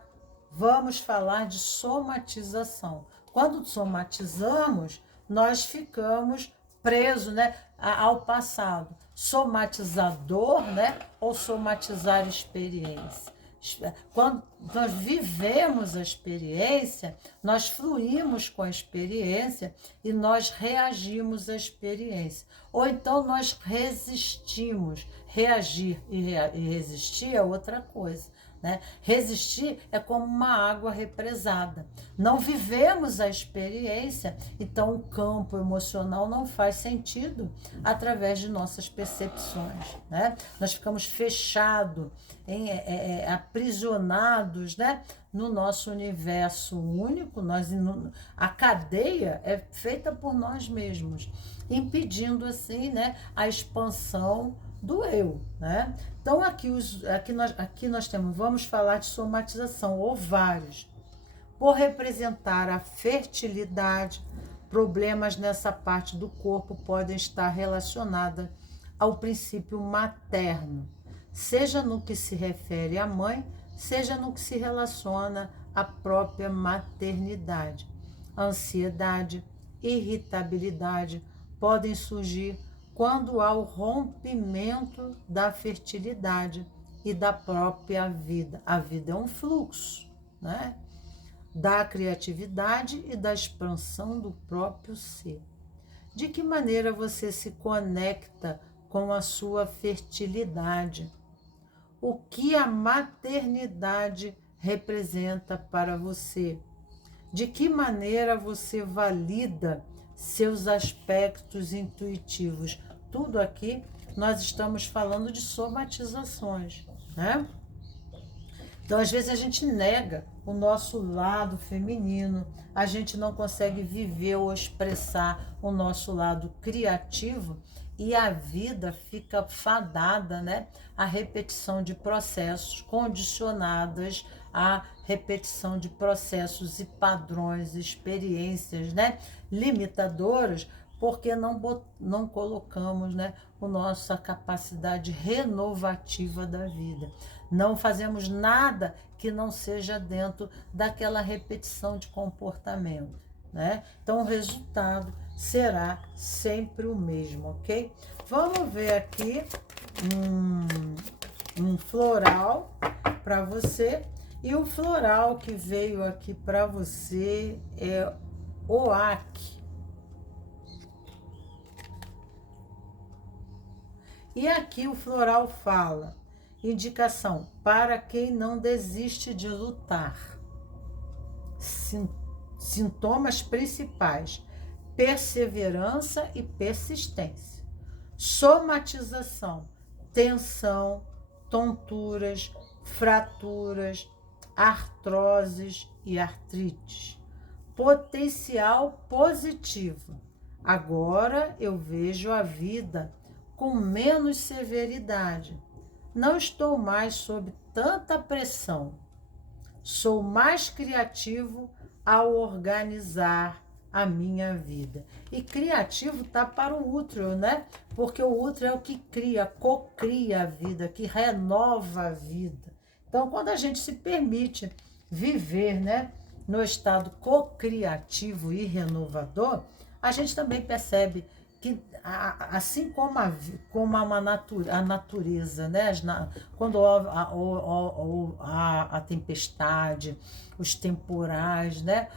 Vamos falar de somatização. Quando somatizamos, nós ficamos presos, né, ao passado. Somatizador, né, ou somatizar experiência. Quando nós vivemos a experiência, nós fluímos com a experiência e nós reagimos à experiência. Ou então nós resistimos. Reagir e resistir é outra coisa. Né? Resistir é como uma água represada. Não vivemos a experiência, então o campo emocional não faz sentido através de nossas percepções. Né? Nós ficamos fechados, aprisionados, né? No nosso universo único. A cadeia é feita por nós mesmos, impedindo assim, né, a expansão do eu, né? Então aqui nós temos, vamos falar de somatização, ovários, por representar a fertilidade. Problemas nessa parte do corpo podem estar relacionados ao princípio materno, seja no que se refere à mãe, seja no que se relaciona à própria maternidade. Ansiedade, irritabilidade podem surgir quando há o rompimento da fertilidade e da própria vida. A vida é um fluxo, né? Da criatividade e da expansão do próprio ser. De que maneira você se conecta com a sua fertilidade? O que a maternidade representa para você? De que maneira você valida seus aspectos intuitivos? Tudo aqui nós estamos falando de somatizações, né? Então, às vezes a gente nega o nosso lado feminino, a gente não consegue viver ou expressar o nosso lado criativo e a vida fica fadada, né, à repetição de processos, condicionadas à repetição de processos e padrões, experiências, né, limitadoras, porque não colocamos, né, a nossa capacidade renovativa da vida. Não fazemos nada que não seja dentro daquela repetição de comportamento, né? Então, o resultado será sempre o mesmo, ok? Vamos ver aqui um floral para você. E o floral que veio aqui para você é Oak. E aqui o floral fala: indicação para quem não desiste de lutar. Sintomas principais: perseverança e persistência. somatização, tensão, tonturas, fraturas, artroses e artrites. Potencial positivo. Agora eu vejo a vida com menos severidade. Não estou mais sob tanta pressão. Sou mais criativo ao organizar a minha vida. E criativo tá para o útero, né? Porque o útero é o que cria, cocria a vida, que renova a vida. Então, quando a gente se permite viver, né, no estado cocriativo e renovador, a gente também percebe que, assim como a natureza, né? Quando a tempestade, os temporais, né?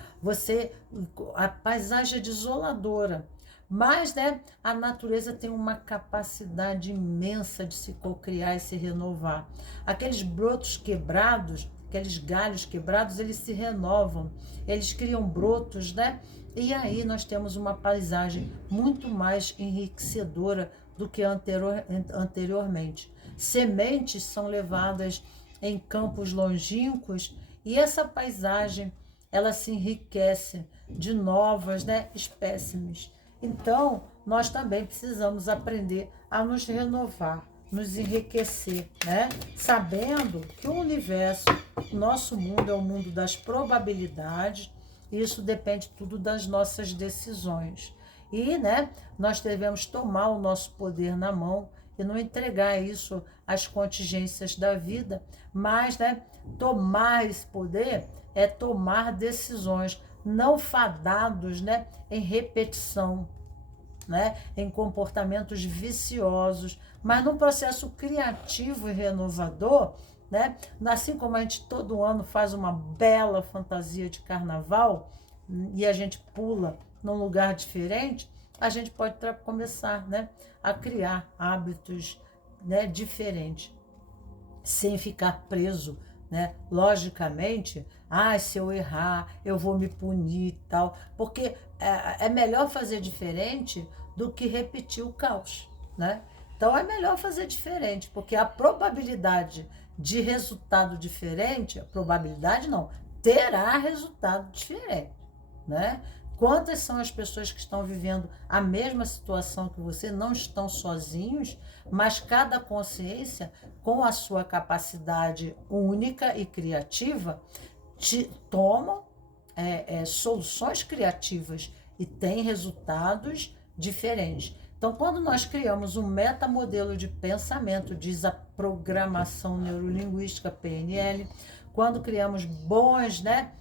A paisagem é desoladora, mas, né, a natureza tem uma capacidade imensa de se cocriar e se renovar. Aqueles brotos quebrados, aqueles galhos quebrados, eles se renovam, eles criam brotos, né? E aí nós temos uma paisagem muito mais enriquecedora do que anteriormente. Sementes são levadas em campos longínquos e essa paisagem ela se enriquece de novas, né, espécimes. Então, nós também precisamos aprender a nos renovar, nos enriquecer, né? Sabendo que o universo, o nosso mundo é o mundo das probabilidades. Isso depende tudo das nossas decisões. E, né, nós devemos tomar o nosso poder na mão e não entregar isso às contingências da vida, mas, né, tomar esse poder é tomar decisões, não fadados, né, em repetição, né, em comportamentos viciosos, mas num processo criativo e renovador, né? Assim como a gente todo ano faz uma bela fantasia de carnaval e a gente pula num lugar diferente, a gente pode começar, né, a criar hábitos, né, diferentes, sem ficar preso, né? Logicamente, se eu errar, eu vou me punir e tal, porque é melhor fazer diferente do que repetir o caos, né? Então é melhor fazer diferente, porque a probabilidade de resultado diferente, a probabilidade não, terá resultado diferente, né? Quantas são as pessoas que estão vivendo a mesma situação que você, não estão sozinhos, mas cada consciência, com a sua capacidade única e criativa, tomam soluções criativas e têm resultados diferentes. Então, quando nós criamos um metamodelo de pensamento, diz a programação neurolinguística, PNL, quando criamos bons, né,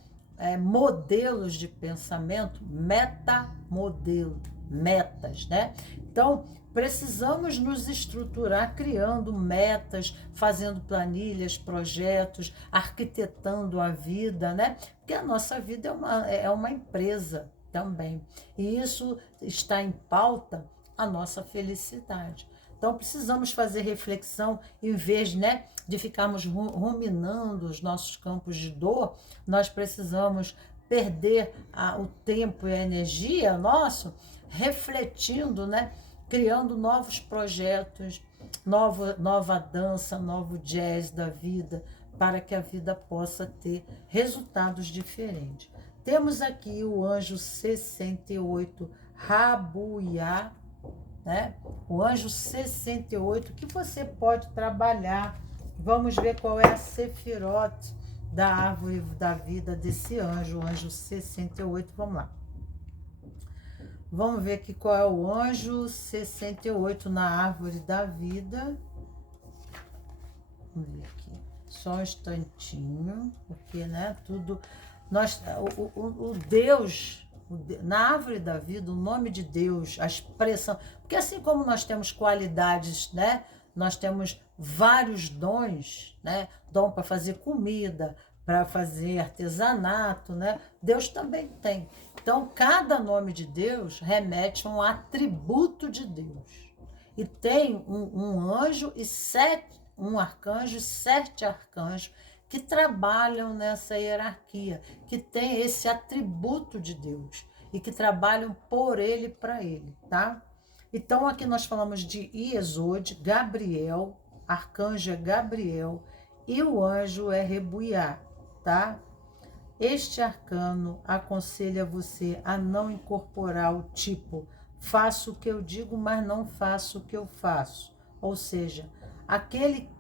modelos de pensamento, metamodelo, metas, né? Então, precisamos nos estruturar criando metas, fazendo planilhas, projetos, arquitetando a vida, né? Porque a nossa vida é uma empresa também. E isso está em pauta a nossa felicidade. Então, precisamos fazer reflexão, em vez, né, de ficarmos ruminando os nossos campos de dor, nós precisamos perder o tempo e a energia nosso refletindo, né, criando novos projetos, nova dança, novo jazz da vida, para que a vida possa ter resultados diferentes. Temos aqui o anjo 68, Rabuiá, né? O anjo 68, que você pode trabalhar. Vamos ver qual é a sefirote da árvore da vida desse anjo, o anjo 68. Vamos lá. Vamos ver aqui qual é o anjo 68 na árvore da vida. Vamos ver aqui. Só um instantinho, porque, né, tudo... o Deus... Na árvore da vida, o nome de Deus, a expressão... Porque assim como nós temos qualidades, né? Nós temos vários dons, né? Dom para fazer comida, para fazer artesanato, né? Deus também tem. Então, cada nome de Deus remete a um atributo de Deus. E tem um anjo e um arcanjo e 7 arcanjos que trabalham nessa hierarquia, que tem esse atributo de Deus e que trabalham por ele e para ele, tá? Então, aqui nós falamos de Iesod, Gabriel, arcanjo é Gabriel, e o anjo é Rebuiá, tá? Este arcano aconselha você a não incorporar o tipo faço o que eu digo, mas não faço o que eu faço. Ou seja, aquele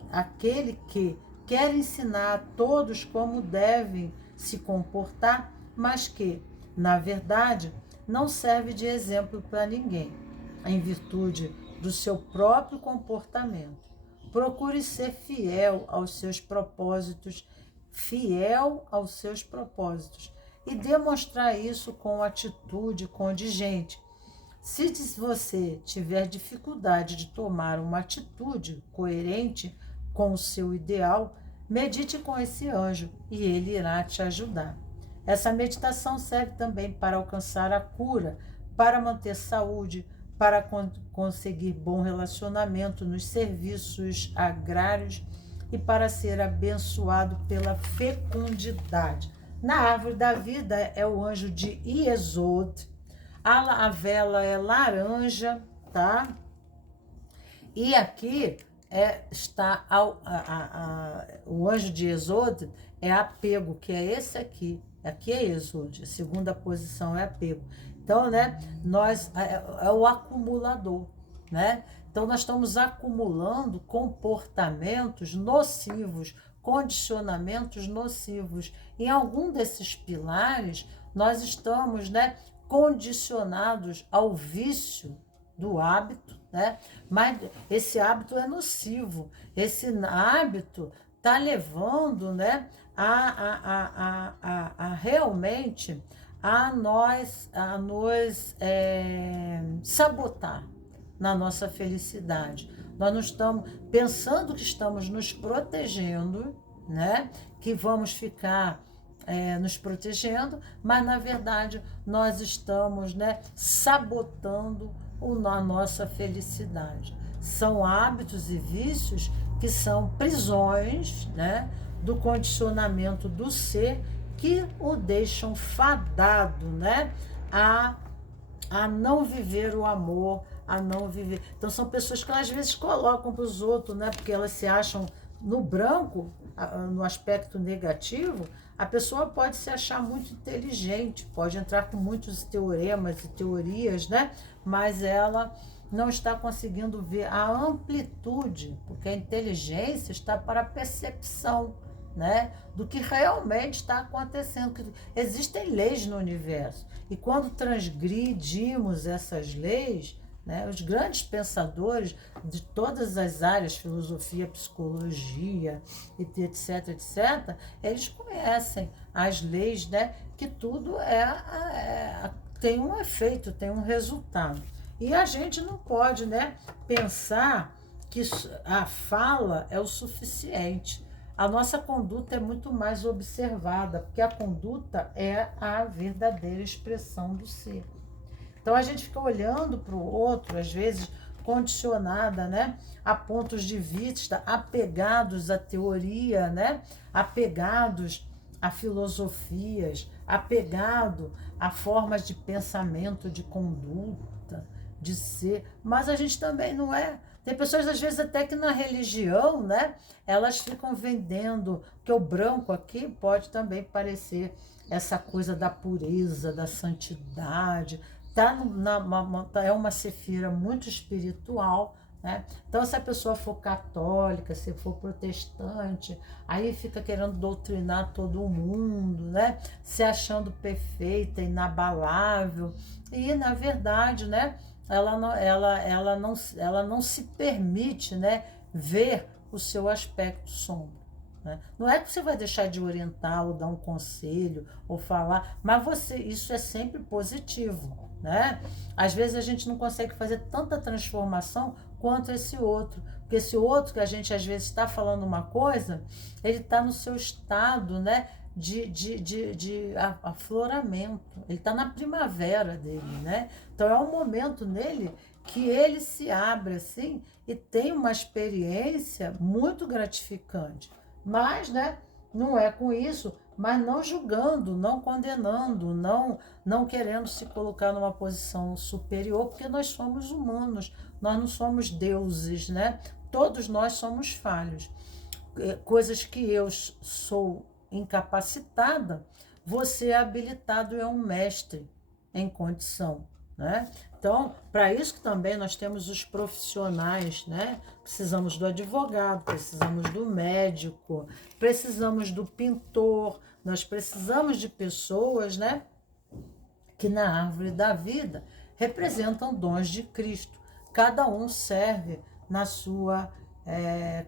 que quer ensinar a todos como devem se comportar, mas que, na verdade, não serve de exemplo para ninguém, em virtude do seu próprio comportamento. Procure ser fiel aos seus propósitos e demonstrar isso com atitude condigente. Se você tiver dificuldade de tomar uma atitude coerente com o seu ideal, medite com esse anjo e ele irá te ajudar. Essa meditação serve também para alcançar a cura, para manter saúde, para conseguir bom relacionamento nos serviços agrários e para ser abençoado pela fecundidade. Na árvore da vida é o anjo de Iesod. A vela é laranja, tá? E aqui está o anjo de Iesod é apego, que é esse aqui. Aqui é Iesod, a segunda posição é apego. Então, né, é o acumulador, né? Então, nós estamos acumulando comportamentos nocivos, condicionamentos nocivos. Em algum desses pilares, nós estamos, né, condicionados ao vício do hábito, né? Mas esse hábito é nocivo. Esse hábito está levando, né, a realmente a nos sabotar na nossa felicidade. Nós não estamos pensando que estamos nos protegendo, né? Que vamos ficar nos protegendo, mas na verdade nós estamos, né, sabotando a nossa felicidade. São hábitos e vícios que são prisões, né, do condicionamento do ser que o deixam fadado, né, a não viver o amor, a não viver. Então são pessoas que às vezes colocam para os outros, né, porque elas se acham no branco, no aspecto negativo. A pessoa pode se achar muito inteligente, pode entrar com muitos teoremas e teorias, né? Mas ela não está conseguindo ver a amplitude, porque a inteligência está para a percepção, né? Do que realmente está acontecendo. Existem leis no universo, e quando transgredimos essas leis, né, os grandes pensadores de todas as áreas, filosofia, psicologia, etc., etc., eles conhecem as leis, né, que tudo tem um efeito, tem um resultado. E a gente não pode, né, pensar que a fala é o suficiente. A nossa conduta é muito mais observada, porque a conduta é a verdadeira expressão do ser. Então a gente fica olhando para o outro, às vezes condicionada, né, a pontos de vista, apegados à teoria, né, apegados a filosofias, apegado a formas de pensamento, de conduta, de ser, mas a gente também não é. Tem pessoas, às vezes, até que na religião, né, elas ficam vendendo, que o branco aqui pode também parecer essa coisa da pureza, da santidade. É uma sefira muito espiritual, né? Então, se a pessoa for católica, se for protestante, aí fica querendo doutrinar todo mundo, né? Se achando perfeita, inabalável. E, na verdade, né, ela não se permite, né, ver o seu aspecto sombrio. Não é que você vai deixar de orientar ou dar um conselho ou falar, mas isso é sempre positivo, né? Às vezes a gente não consegue fazer tanta transformação quanto esse outro, porque esse outro que a gente às vezes está falando uma coisa, ele está no seu estado, né, de afloramento, ele está na primavera dele, né? Então é um momento nele que ele se abre assim e tem uma experiência muito gratificante. Mas, né, não é com isso mas não julgando, não condenando, não querendo se colocar numa posição superior, porque nós somos humanos, nós não somos deuses, né? Todos nós somos falhos. Coisas que eu sou incapacitada, você é habilitado e é um mestre em condição, né? Então, para isso que também nós temos os profissionais, né? Precisamos do advogado, precisamos do médico, precisamos do pintor, nós precisamos de pessoas, né? Que na árvore da vida representam dons de Cristo. Cada um serve na sua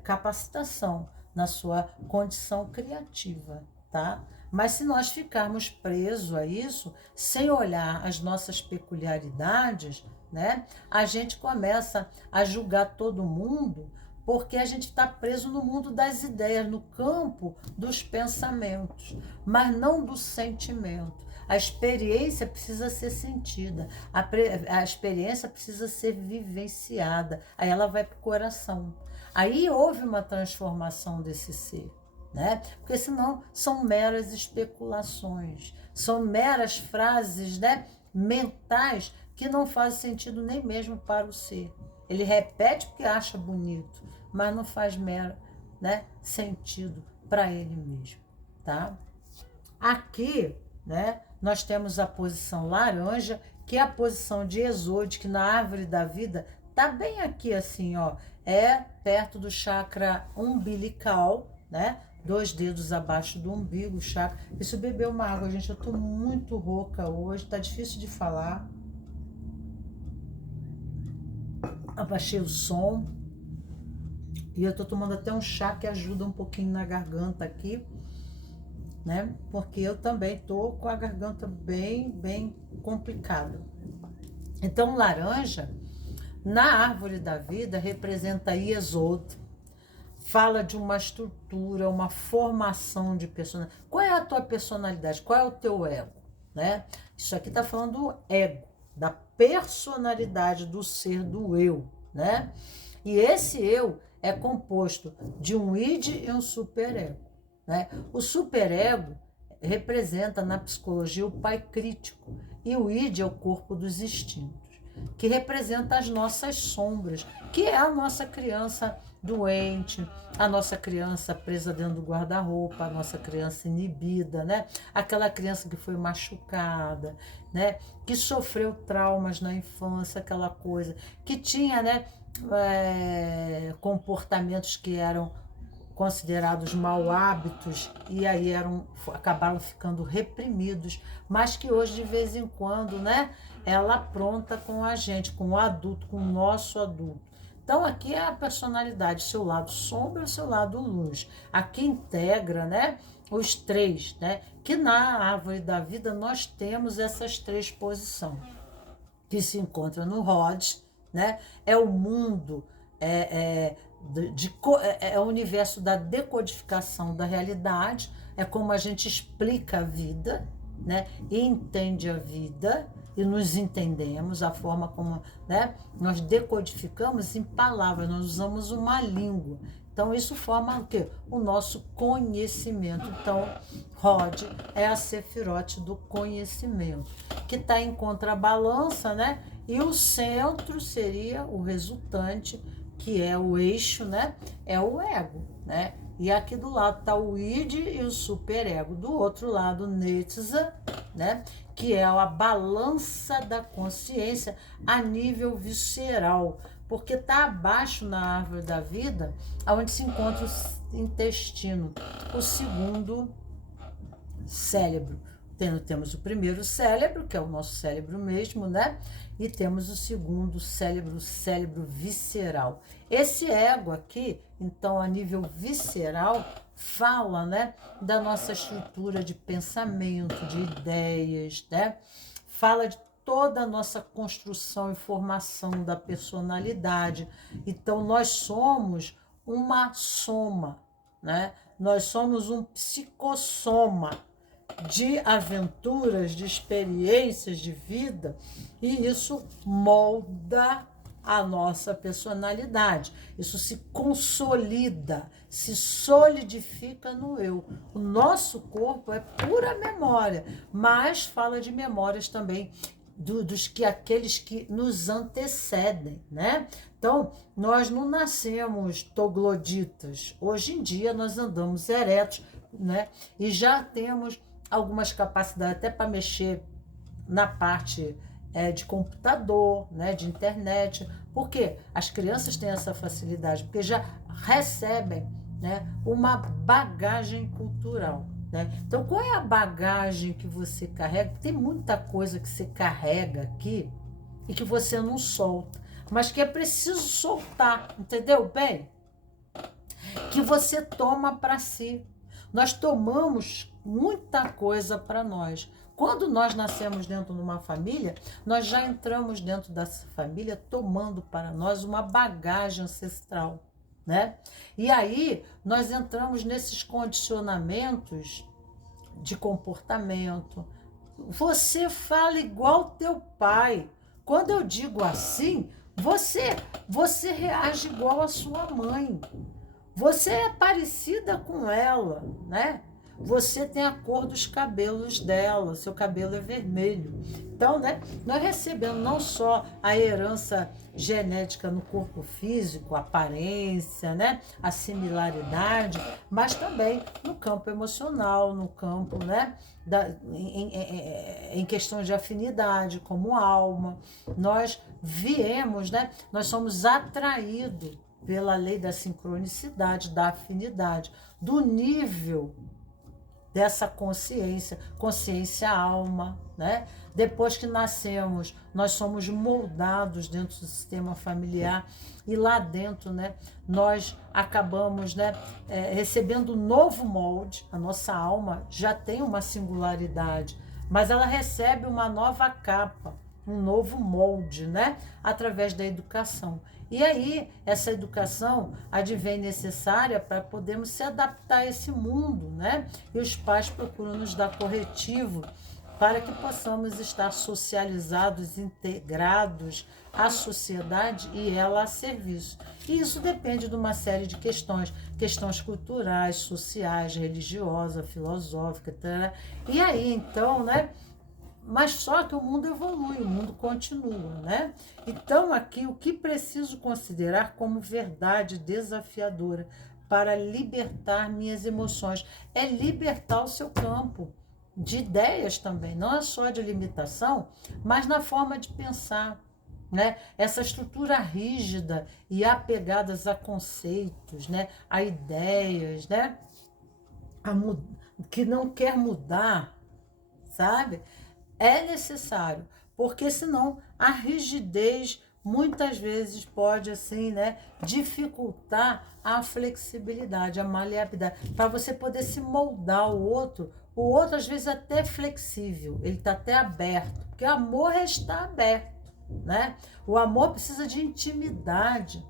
capacitação, na sua condição criativa, tá? Mas se nós ficarmos presos a isso, sem olhar as nossas peculiaridades, né, a gente começa a julgar todo mundo, porque a gente está preso no mundo das ideias, no campo dos pensamentos, mas não do sentimento. A experiência precisa ser sentida, a experiência precisa ser vivenciada, aí ela vai para o coração. Aí houve uma transformação desse ser, né? Porque senão são meras especulações, são meras frases, né, mentais que não fazem sentido nem mesmo para o ser. Ele repete porque acha bonito, mas não faz mero, né, sentido para ele mesmo, tá? Aqui, né, nós temos a posição laranja, que é a posição de Exode, que na árvore da vida tá bem aqui assim, ó, é perto do chakra umbilical, né? 2 dedos abaixo do umbigo, chakra. Isso bebeu uma água, gente. Eu tô muito rouca hoje, tá difícil de falar. Abaixei o som. E eu tô tomando até um chá que ajuda um pouquinho na garganta aqui, né? Porque eu também tô com a garganta bem complicada. Então, laranja, na árvore da vida, representa Yesod, fala de uma estrutura, uma formação de personalidade. Qual é a tua personalidade? Qual é o teu ego? Né? Isso aqui está falando do ego, da personalidade do ser, do eu. Né? E esse eu é composto de um id e um superego. Né? O superego representa na psicologia o pai crítico e o id é o corpo dos instintos, que representa as nossas sombras, que é a nossa criança doente, a nossa criança presa dentro do guarda-roupa, a nossa criança inibida, né? Aquela criança que foi machucada, né? Que sofreu traumas na infância, aquela coisa, que tinha, né, comportamentos que eram considerados mau hábitos e aí acabaram ficando reprimidos, mas que hoje de vez em quando, né, ela apronta com a gente, com o adulto, com o nosso adulto. Então aqui é a personalidade, seu lado sombra e seu lado luz. Aqui integra, né, os 3, né, que na árvore da vida nós temos essas 3 posições, que se encontra no Rhodes, né, é o mundo, é o universo da decodificação da realidade, é como a gente explica a vida, né, e entende a vida, e nos entendemos, a forma como, né, nós decodificamos em palavras, nós usamos uma língua. Então, isso forma o quê? O nosso conhecimento. Então, Rod é a sefirote do conhecimento, que está em contrabalança, né? E o centro seria o resultante, que é o eixo, né? É o ego, né? E aqui do lado está o id e o superego. Do outro lado, Netza, né? Que é a balança da consciência a nível visceral, porque está abaixo na árvore da vida, onde se encontra o intestino, o segundo cérebro. Temos o primeiro cérebro, que é o nosso cérebro mesmo, né? E temos o segundo cérebro, o cérebro visceral. Esse ego aqui, então, a nível visceral, fala, né, da nossa estrutura de pensamento, de ideias, né? Fala de toda a nossa construção e formação da personalidade. Então, nós somos uma soma, né? Nós somos um psicossoma de aventuras, de experiências de vida, e isso molda a nossa personalidade. Isso se consolida, se solidifica no eu. O nosso corpo é pura memória, mas fala de memórias também aqueles que nos antecedem, né? Então, nós não nascemos trogloditas. Hoje em dia, nós andamos eretos, né? E já temos algumas capacidades até para mexer na parte de computador, né, de internet. Por quê? As crianças têm essa facilidade, porque já recebem, né, uma bagagem cultural. Né? Então, qual é a bagagem que você carrega? Tem muita coisa que você carrega aqui e que você não solta, mas que é preciso soltar, entendeu bem? Que você toma para si. Nós tomamos muita coisa para nós. Quando nós nascemos dentro de uma família, nós já entramos dentro dessa família tomando para nós uma bagagem ancestral, né? E aí nós entramos nesses condicionamentos de comportamento. Você fala igual teu pai. Quando eu digo assim, você reage igual a sua mãe. Você é parecida com ela, né? Você tem a cor dos cabelos dela, seu cabelo é vermelho. Então, né, nós recebemos não só a herança genética no corpo físico, a aparência, né, a similaridade, mas também no campo emocional, no campo, né, em questões de afinidade, como alma. Nós viemos, né, nós somos atraídos pela lei da sincronicidade, da afinidade, do nível dessa consciência alma, né? Depois que nascemos, nós somos moldados dentro do sistema familiar e lá dentro, né, nós acabamos, né, recebendo um novo molde. A nossa alma já tem uma singularidade, mas ela recebe uma nova capa, um novo molde, né, através da educação. E aí, essa educação advém necessária para podermos se adaptar a esse mundo, né? E os pais procuram nos dar corretivo para que possamos estar socializados, integrados à sociedade e ela a serviço. E isso depende de uma série de questões culturais, sociais, religiosas, filosóficas, etc. E aí, então, né? Mas só que o mundo evolui, o mundo continua, né? Então, aqui, o que preciso considerar como verdade desafiadora para libertar minhas emoções é libertar o seu campo de ideias também, não é só de limitação, mas na forma de pensar, né? Essa estrutura rígida e apegadas a conceitos, né? A ideias, né? Que não quer mudar, sabe? É necessário, porque senão a rigidez muitas vezes pode assim, né, dificultar a flexibilidade, a maleabilidade, para você poder se moldar o outro às vezes até flexível, ele está até aberto, porque o amor está aberto, né? O amor precisa de intimidade.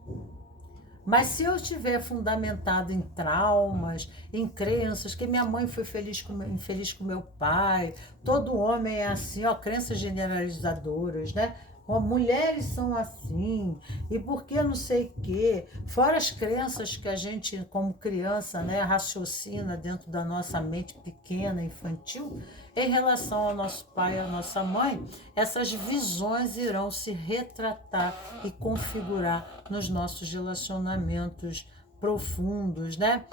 Mas se eu estiver fundamentado em traumas, em crenças, que minha mãe foi infeliz com meu pai, todo homem é assim, ó, crenças generalizadoras, né? Ó, mulheres são assim, e por que não sei o quê? Fora as crenças que a gente, como criança, né, raciocina dentro da nossa mente pequena, infantil, em relação ao nosso pai e à nossa mãe, essas visões irão se retratar e configurar nos nossos relacionamentos profundos, né?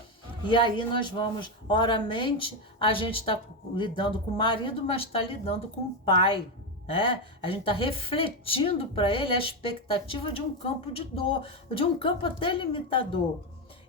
E aí nós vamos, oramente, a gente está lidando com o marido, mas está lidando com o pai, né? A gente está refletindo para ele a expectativa de um campo de dor, de um campo até limitador.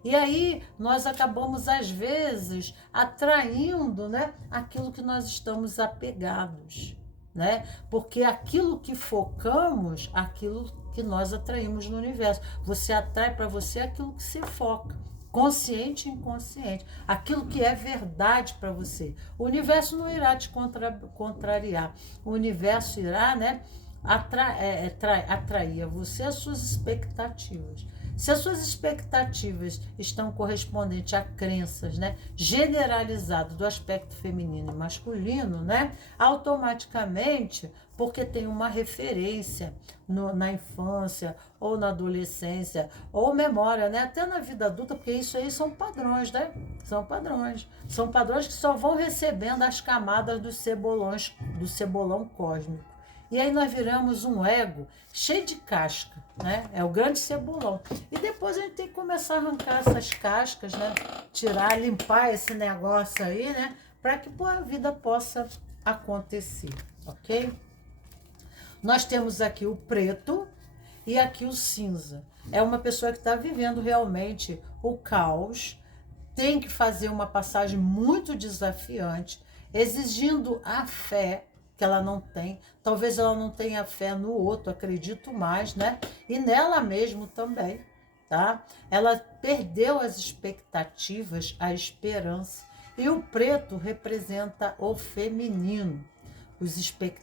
E aí nós acabamos, às vezes, atraindo, né, aquilo que nós estamos apegados, né? Porque aquilo que focamos, aquilo que nós atraímos no universo. Você atrai para você aquilo que se foca, consciente e inconsciente, aquilo que é verdade para você. O universo não irá te contrariar, o universo irá, né, atrair a você as suas expectativas. Se as suas expectativas estão correspondentes a crenças, né, generalizadas do aspecto feminino e masculino, né, automaticamente, porque tem uma referência na infância ou na adolescência, ou memória, né, até na vida adulta, porque isso aí são padrões, né? São padrões. São padrões que só vão recebendo as camadas dos cebolões, do cebolão cósmico. E aí nós viramos um ego cheio de casca, né? É o grande cebolão. E depois a gente tem que começar a arrancar essas cascas, né? Tirar, limpar esse negócio aí, né? Para que a vida possa acontecer, ok? Nós temos aqui o preto e aqui o cinza. É uma pessoa que está vivendo realmente o caos, tem que fazer uma passagem muito desafiante, exigindo a fé que ela não tem. Talvez ela não tenha fé no outro, acredito mais, né? E nela mesmo também, tá? Ela perdeu as expectativas, a esperança. E o preto representa o feminino.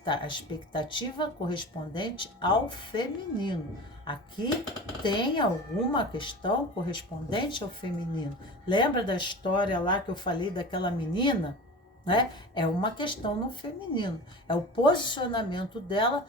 A expectativa correspondente ao feminino. Aqui tem alguma questão correspondente ao feminino. Lembra da história lá que eu falei daquela menina? Né? É uma questão no feminino. É o posicionamento dela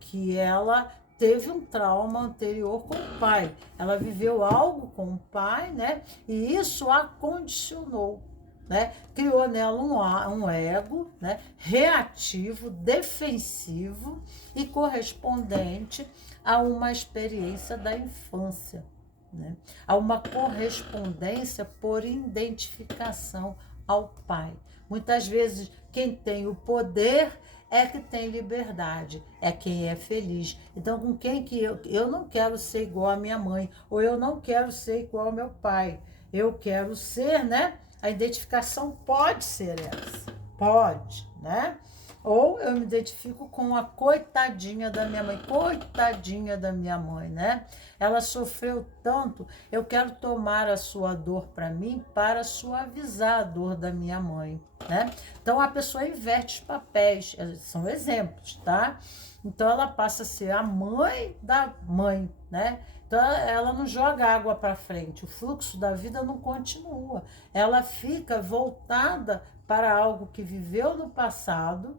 que ela teve um trauma anterior com o pai. Ela viveu algo com o pai, né? E isso a condicionou. Né? Criou nela um ego, né? Reativo, defensivo e correspondente a uma experiência da infância, né? A uma correspondência por identificação ao pai. Muitas vezes quem tem o poder é que tem liberdade, é quem é feliz. Então, com quem que eu não quero ser igual à minha mãe, ou eu não quero ser igual ao meu pai. Eu quero ser, né? A identificação pode ser essa, pode, né? Ou eu me identifico com a coitadinha da minha mãe, coitadinha da minha mãe, né? Ela sofreu tanto, eu quero tomar a sua dor para mim para suavizar a dor da minha mãe, né? Então a pessoa inverte os papéis, são exemplos, tá? Então ela passa a ser a mãe da mãe, né? Então ela não joga água para frente, o fluxo da vida não continua. Ela fica voltada para algo que viveu no passado,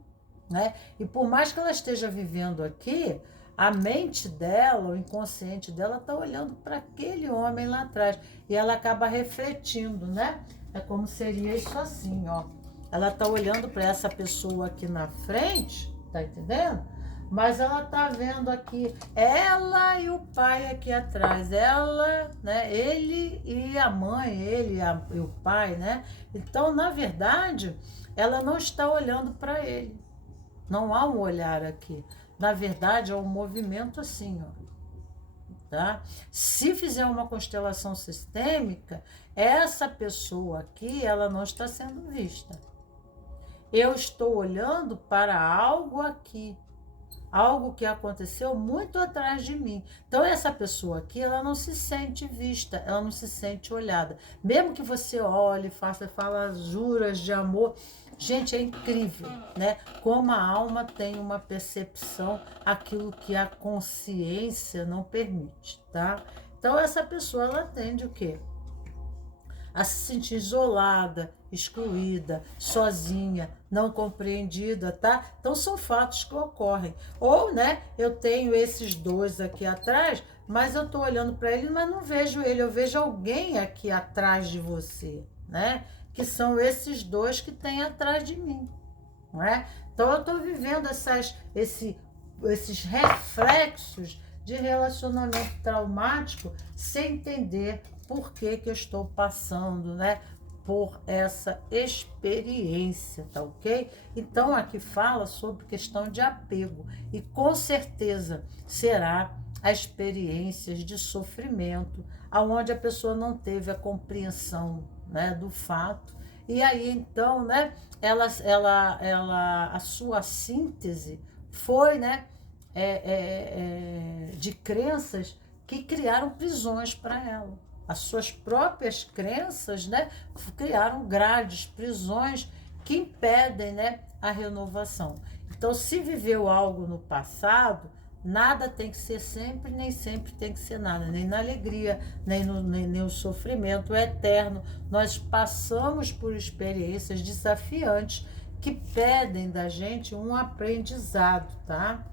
né? E por mais que ela esteja vivendo aqui, a mente dela, o inconsciente dela está olhando para aquele homem lá atrás e ela acaba refletindo, né? É como seria isso assim, ó. Ela está olhando para essa pessoa aqui na frente, tá entendendo? Mas ela tá vendo aqui ela e o pai aqui atrás, ela, né, ele e a mãe, e o pai, né? Então, na verdade, ela não está olhando para ele. Não há um olhar aqui. Na verdade, é um movimento assim, ó. Tá? Se fizer uma constelação sistêmica, essa pessoa aqui, ela não está sendo vista. Eu estou olhando para algo aqui. Algo que aconteceu muito atrás de mim. Então, essa pessoa aqui, ela não se sente vista, ela não se sente olhada. Mesmo que você olhe, fala juras de amor, gente, é incrível, né? Como a alma tem uma percepção, aquilo que a consciência não permite, tá? Então, essa pessoa, ela tende o quê? A se sentir isolada, excluída, sozinha, não compreendida, tá? Então são fatos que ocorrem. Ou, né, eu tenho esses dois aqui atrás, mas eu tô olhando para ele, mas não vejo ele, eu vejo alguém aqui atrás de você, né? Que são esses dois que tem atrás de mim, não é? Então eu tô vivendo esses reflexos de relacionamento traumático sem entender por que eu estou passando, né, por essa experiência, tá ok? Então aqui fala sobre questão de apego e com certeza será a experiências de sofrimento, aonde a pessoa não teve a compreensão, né, do fato. E aí então, né, a sua síntese foi, né, de crenças que criaram prisões para ela. As suas próprias crenças, né, criaram grades, prisões que impedem, né, a renovação. Então, se viveu algo no passado, Nada tem que ser sempre, nem sempre tem que ser nada, nem na alegria, nem no sofrimento eterno. Nós passamos por experiências desafiantes que pedem da gente um aprendizado, tá?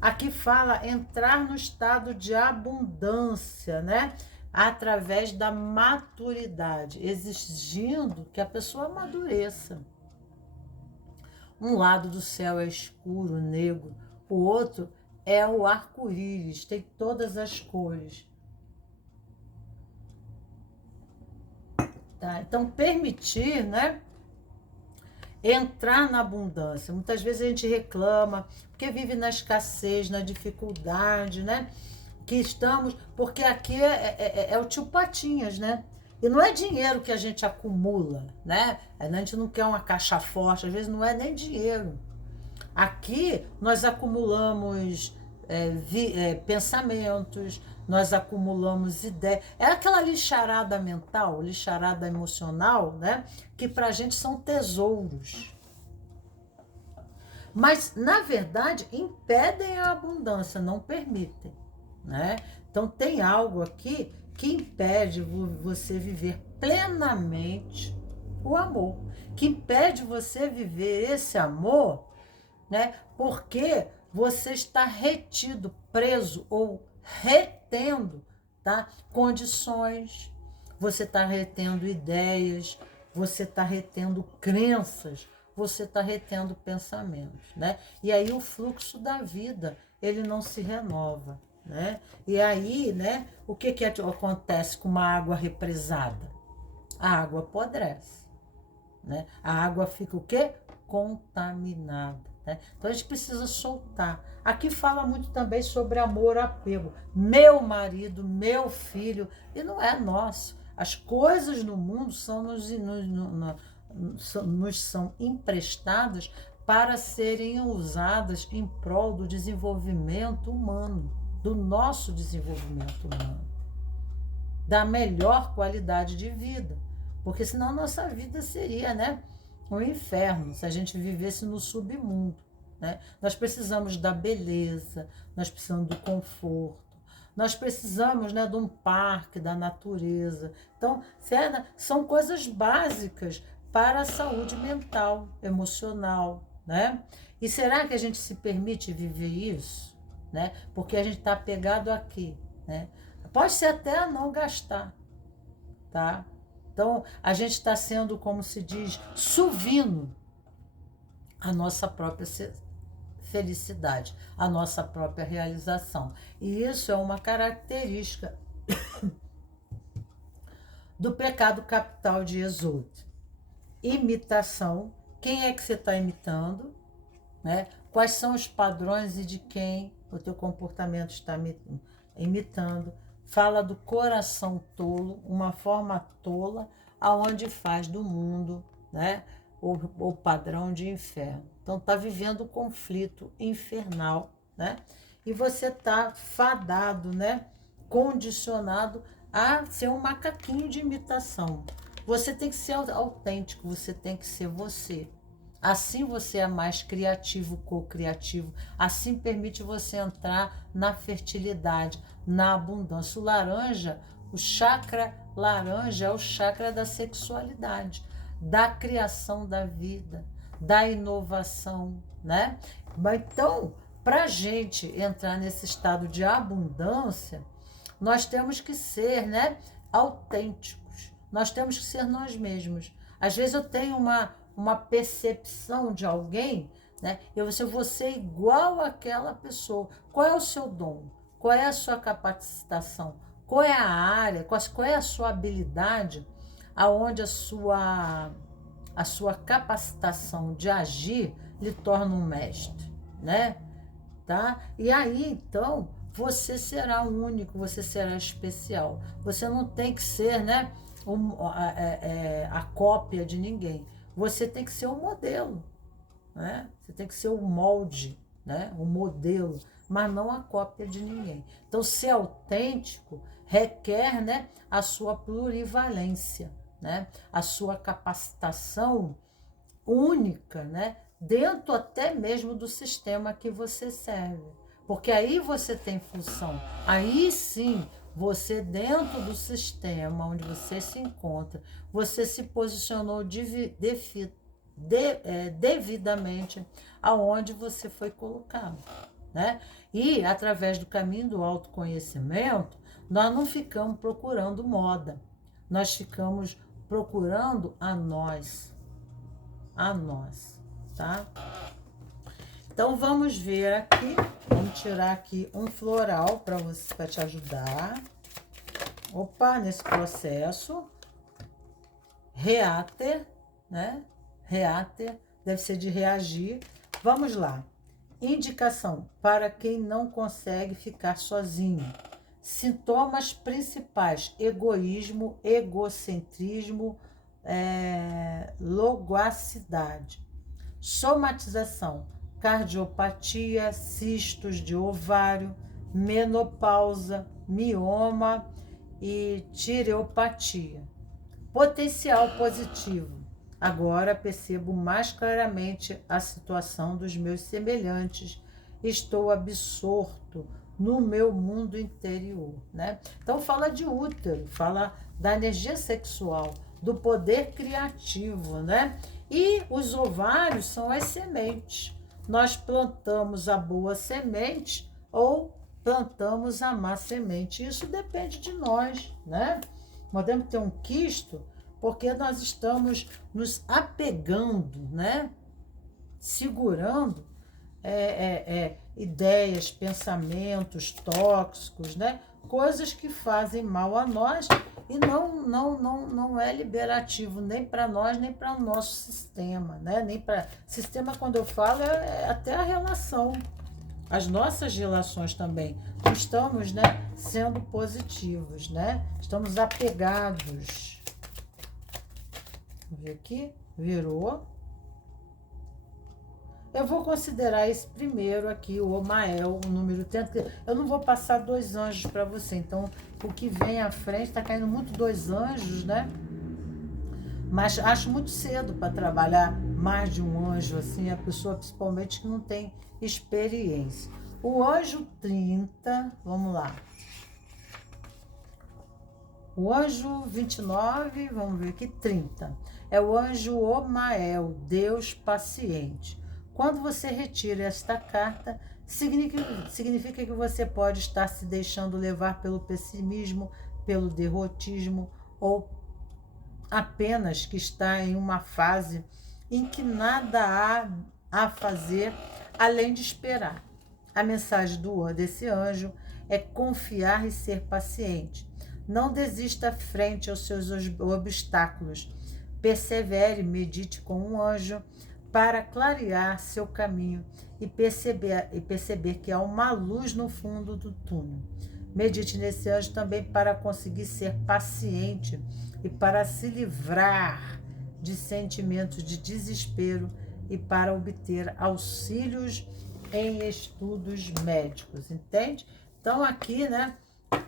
Aqui fala entrar no estado de abundância, né? Através da maturidade, exigindo que a pessoa amadureça. Um lado do céu é escuro, negro, o outro é o arco-íris, tem todas as cores. Tá? Então, permitir, né? Entrar na abundância. Muitas vezes a gente reclama, porque vive na escassez, na dificuldade, né? Que estamos, porque aqui é o tio Patinhas, né? E não é dinheiro que a gente acumula, né? A gente não quer uma caixa forte, às vezes não é nem dinheiro. Aqui nós acumulamos pensamentos, nós acumulamos ideias. É aquela lixarada mental, lixarada emocional, né? Que pra gente são tesouros. Mas, na verdade, impedem a abundância, não permitem, né? Então, tem algo aqui que impede você viver plenamente o amor, que impede você viver esse amor, né? Porque você está retido, preso ou retendo, tá? Condições, você está retendo ideias, você está retendo crenças, você está retendo pensamentos, né? E aí o fluxo da vida, ele não se renova, né? E aí, né, o que acontece com uma água represada? A água apodrece, né? A água fica o quê? Contaminada, né? Então a gente precisa soltar. Aqui fala muito também sobre amor, apego. Meu marido, meu filho, e não é nosso. As coisas no mundo nos são emprestadas para serem usadas em prol do desenvolvimento humano, do nosso desenvolvimento humano, da melhor qualidade de vida, porque senão nossa vida seria, né, um inferno se a gente vivesse no submundo, né? Nós precisamos da beleza, nós precisamos do conforto, nós precisamos, né, de um parque, da natureza. Então, são coisas básicas para a saúde mental, emocional, né? E será que a gente se permite viver isso, né? Porque a gente está apegado aqui, né? Pode ser até a não gastar, tá? Então, a gente está sendo, como se diz, suvino a nossa própria felicidade, a nossa própria realização. E isso é uma característica do pecado capital de Exudo. Imitação. Quem é que você está imitando? Né? Quais são os padrões e de quem o teu comportamento está imitando? Fala do coração tolo, uma forma tola, aonde faz do mundo, né, o padrão de inferno. Então está vivendo um conflito infernal, né? E você está fadado, né, condicionado a ser um macaquinho de imitação. Você tem que ser autêntico, você tem que ser você. Assim você é mais criativo, co-criativo. Assim permite você entrar na fertilidade, na abundância. O laranja, o chakra laranja é o chakra da sexualidade, da criação da vida, da inovação, né? Mas então, para a gente entrar nesse estado de abundância, nós temos que ser, né, autênticos. Nós temos que ser nós mesmos. Às vezes eu tenho uma percepção de alguém, né? Eu vou ser igual àquela pessoa. Qual é o seu dom? Qual é a sua capacitação? Qual é a área? Qual é a sua habilidade? Aonde a sua capacitação de agir lhe torna um mestre, né? Tá? E aí, então, você será único, você será especial. Você não tem que ser, né, a cópia de ninguém. Você tem que ser o modelo, né? Você tem que ser o molde, né? O modelo, mas não a cópia de ninguém. Então, ser autêntico requer, né, a sua plurivalência, né? A sua capacitação única, né? Dentro até mesmo do sistema que você serve. Porque aí você tem função. Aí sim, você dentro do sistema onde você se encontra, você se posicionou devidamente aonde você foi colocado, né? E através do caminho do autoconhecimento, nós não ficamos procurando moda, nós ficamos procurando a nós, tá? Então vamos ver aqui, vamos tirar aqui um floral para você, para te ajudar. Opa, nesse processo, reater, né? Reater deve ser de reagir. Vamos lá. Indicação para quem não consegue ficar sozinho. Sintomas principais: egoísmo, egocentrismo, loquacidade. Somatização: cardiopatia, cistos de ovário, menopausa, mioma e tireopatia. Potencial positivo: agora percebo mais claramente a situação dos meus semelhantes. Estou absorto no meu mundo interior, né? Então fala de útero, fala da energia sexual, do poder criativo, né? E os ovários são as sementes. Nós plantamos a boa semente ou plantamos a má semente. Isso depende de nós, né? Podemos ter um quisto porque nós estamos nos apegando, né? Segurando ideias, pensamentos tóxicos, né? Coisas que fazem mal a nós e não é liberativo nem para nós, nem para o nosso sistema, né? Nem para sistema, quando eu falo, é até a relação. As nossas relações também. Não estamos, né, sendo positivos, né? Estamos apegados. Vamos ver aqui. Virou. Eu vou considerar esse primeiro aqui, o Omael, o número 30. Eu não vou passar 2 anjos para você. Então, o que vem à frente, está caindo muito 2 anjos, né? Mas acho muito cedo para trabalhar mais de um anjo, assim, a pessoa principalmente que não tem experiência. O anjo 30, vamos lá. O anjo 29, vamos ver aqui, 30. É o anjo Omael, Deus paciente. Quando você retira esta carta, significa que você pode estar se deixando levar pelo pessimismo, pelo derrotismo, ou apenas que está em uma fase em que nada há a fazer além de esperar. A mensagem desse anjo é confiar e ser paciente. Não desista frente aos seus obstáculos. Persevere, medite com um anjo para clarear seu caminho e perceber que há uma luz no fundo do túnel. Medite nesse anjo também para conseguir ser paciente e para se livrar de sentimentos de desespero e para obter auxílios em estudos médicos, entende? Então aqui, né,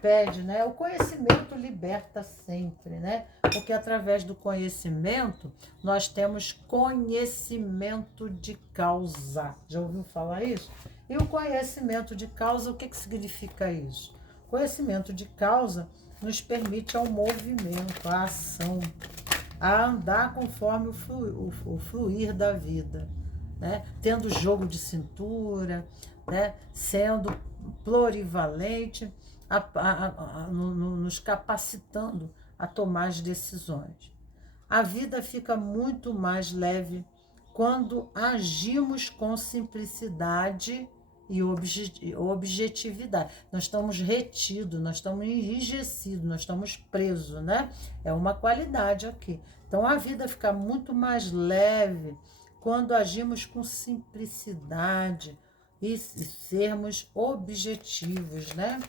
pede, né, o conhecimento liberta sempre, né? Porque através do conhecimento nós temos conhecimento de causa. Já ouviu falar isso? E o conhecimento de causa, o que significa isso? Conhecimento de causa nos permite ao movimento, à ação, a andar conforme o fluir da vida, né? Tendo jogo de cintura, né? Sendo plurivalente, nos capacitando a tomar as decisões. A vida fica muito mais leve quando agimos com simplicidade e objetividade. Nós estamos retidos, nós estamos enrijecidos, nós estamos presos, né? É uma qualidade aqui. Então a vida fica muito mais leve quando agimos com simplicidade e sermos objetivos, né?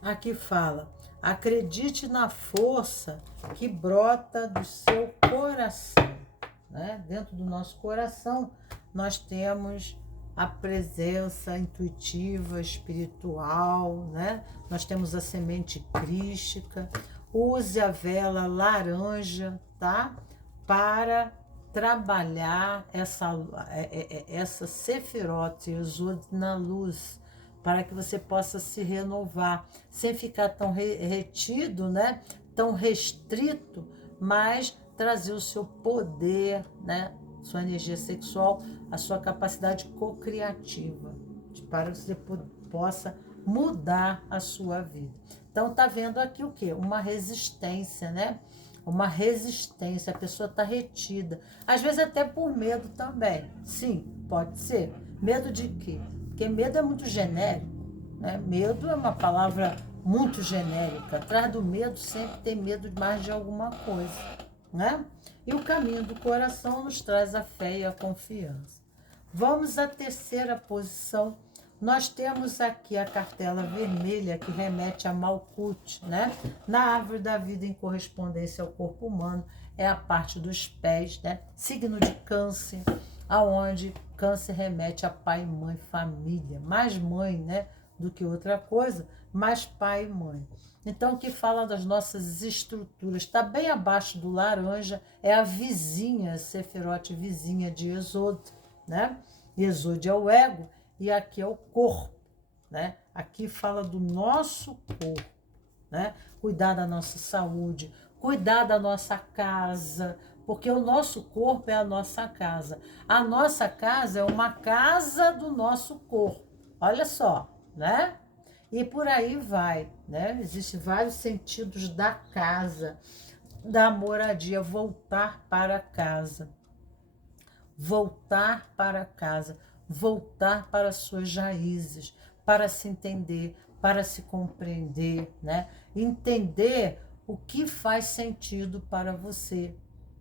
Aqui fala: acredite na força que brota do seu coração, né? Dentro do nosso coração nós temos a presença intuitiva, espiritual, né? Nós temos a semente crística. Use a vela laranja, tá? Para trabalhar essa Sefirot Yesod na luz, para que você possa se renovar, sem ficar tão retido, né? Tão restrito, mas trazer o seu poder, né? Sua energia sexual, a sua capacidade cocriativa, para que você possa mudar a sua vida. Então, tá vendo aqui o quê? Uma resistência, né? Uma resistência, a pessoa está retida. Às vezes até por medo também. Sim, pode ser. Medo de quê? Porque medo é muito genérico, né? Medo é uma palavra muito genérica. Atrás do medo sempre tem medo mais de alguma coisa, né? E o caminho do coração nos traz a fé e a confiança. Vamos à terceira posição. Nós temos aqui a cartela vermelha, que remete a Malkut, né? Na árvore da vida, em correspondência ao corpo humano, é a parte dos pés, né? Signo de Câncer, aonde Câncer remete a pai, mãe, família. Mais mãe, né? Do que outra coisa, mais pai e mãe. Então, o que fala das nossas estruturas, está bem abaixo do laranja, é a vizinha, Sefirot vizinha de Yesod, né? Yesod é o ego, e aqui é o corpo, né? Aqui fala do nosso corpo, né? Cuidar da nossa saúde, cuidar da nossa casa, porque o nosso corpo é a nossa casa. A nossa casa é uma casa do nosso corpo. Olha só, né? E por aí vai, né? Existem vários sentidos da casa, da moradia, voltar para casa. Voltar para casa. Voltar para suas raízes, para se entender, para se compreender, né? Entender o que faz sentido para você,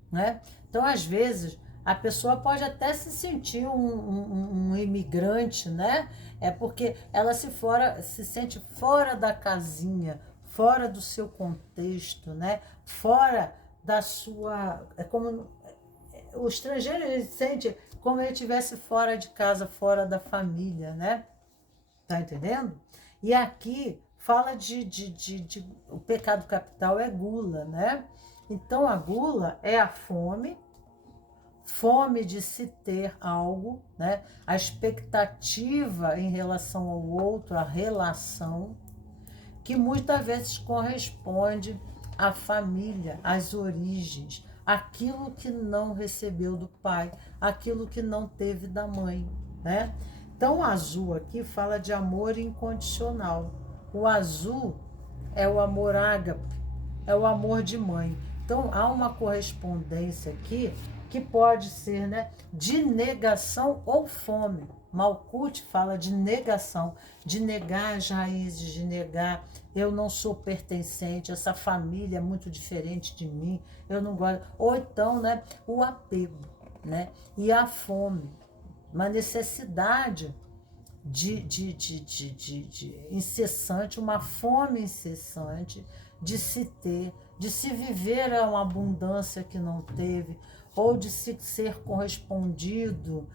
né? Então, às vezes, a pessoa pode até se sentir um imigrante, né? É porque ela se sente fora da casinha, fora do seu contexto, né? Fora da sua... É como o estrangeiro, ele sente como ele estivesse fora de casa, fora da família, né? Tá entendendo? E aqui fala o pecado capital é gula, né? Então a gula é a fome de se ter algo, né? A expectativa em relação ao outro, a relação, que muitas vezes corresponde à família, às origens, aquilo que não recebeu do pai, aquilo que não teve da mãe, né? Então, o azul aqui fala de amor incondicional. O azul é o amor ágape, é o amor de mãe. Então, há uma correspondência aqui que pode ser, né, de negação ou fome. Malkut fala de negação, de negar as raízes, de negar, eu não sou pertencente, essa família é muito diferente de mim, eu não gosto. Ou então, né, o apego, né, e a fome, uma necessidade de incessante, uma fome incessante de se ter, de se viver uma abundância que não teve, ou de se ser correspondido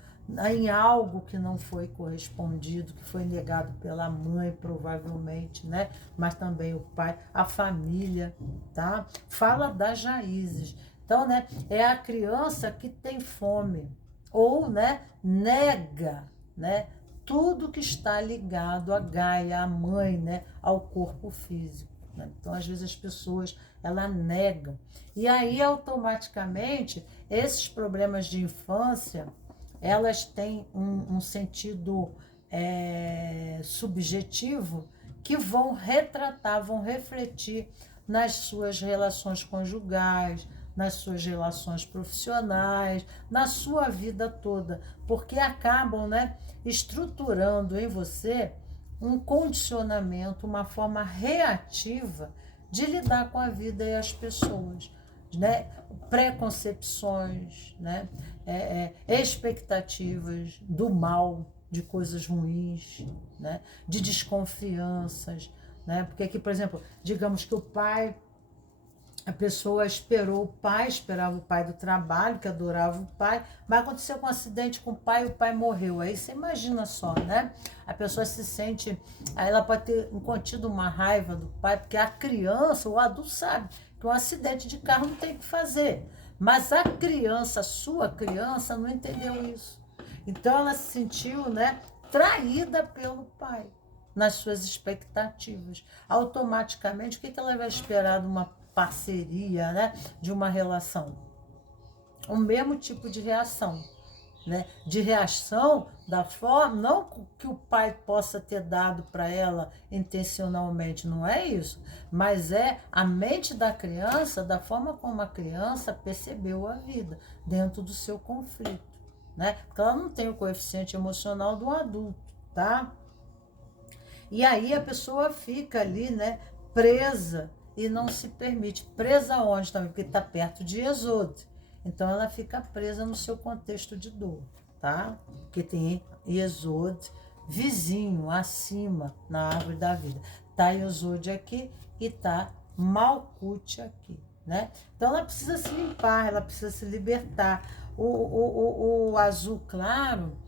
em algo que não foi correspondido, que foi negado pela mãe, provavelmente, né? Mas também o pai, a família, tá? Fala das raízes. Então, né, é a criança que tem fome, ou, né, nega, né, tudo que está ligado à Gaia, à mãe, né, ao corpo físico, né? Então, às vezes as pessoas, elas negam. E aí, automaticamente, esses problemas de infância, elas têm um sentido subjetivo que vão retratar, vão refletir nas suas relações conjugais, nas suas relações profissionais, na sua vida toda, porque acabam, né, estruturando em você um condicionamento, uma forma reativa de lidar com a vida e as pessoas, né? Preconcepções, né? Expectativas do mal, de coisas ruins, né? De desconfianças, né? Porque aqui, por exemplo, digamos que a pessoa esperava o pai do trabalho, que adorava o pai, mas aconteceu um acidente com o pai morreu. Aí você imagina só, né? A pessoa se sente, aí ela pode ter contido uma raiva do pai, porque a criança, o adulto sabe que um acidente de carro não tem o que fazer. Mas a criança, a sua criança, não entendeu isso. Então ela se sentiu, né, traída pelo pai nas suas expectativas. Automaticamente, o que ela vai esperar de uma parceria, né, de uma relação? O mesmo tipo de reação. Né? De reação da forma, não que o pai possa ter dado para ela intencionalmente, não é isso, mas é a mente da criança, da forma como a criança percebeu a vida dentro do seu conflito, né? Porque ela não tem o coeficiente emocional do adulto, tá? E aí a pessoa fica ali, né, presa e não se permite. Presa onde também? Porque está perto de Êxodo. Então ela fica presa no seu contexto de dor, tá? Porque tem Êxodo vizinho, acima, na árvore da vida. Tá Êxodo aqui e tá Malkut aqui, né? Então ela precisa se limpar, ela precisa se libertar. O azul claro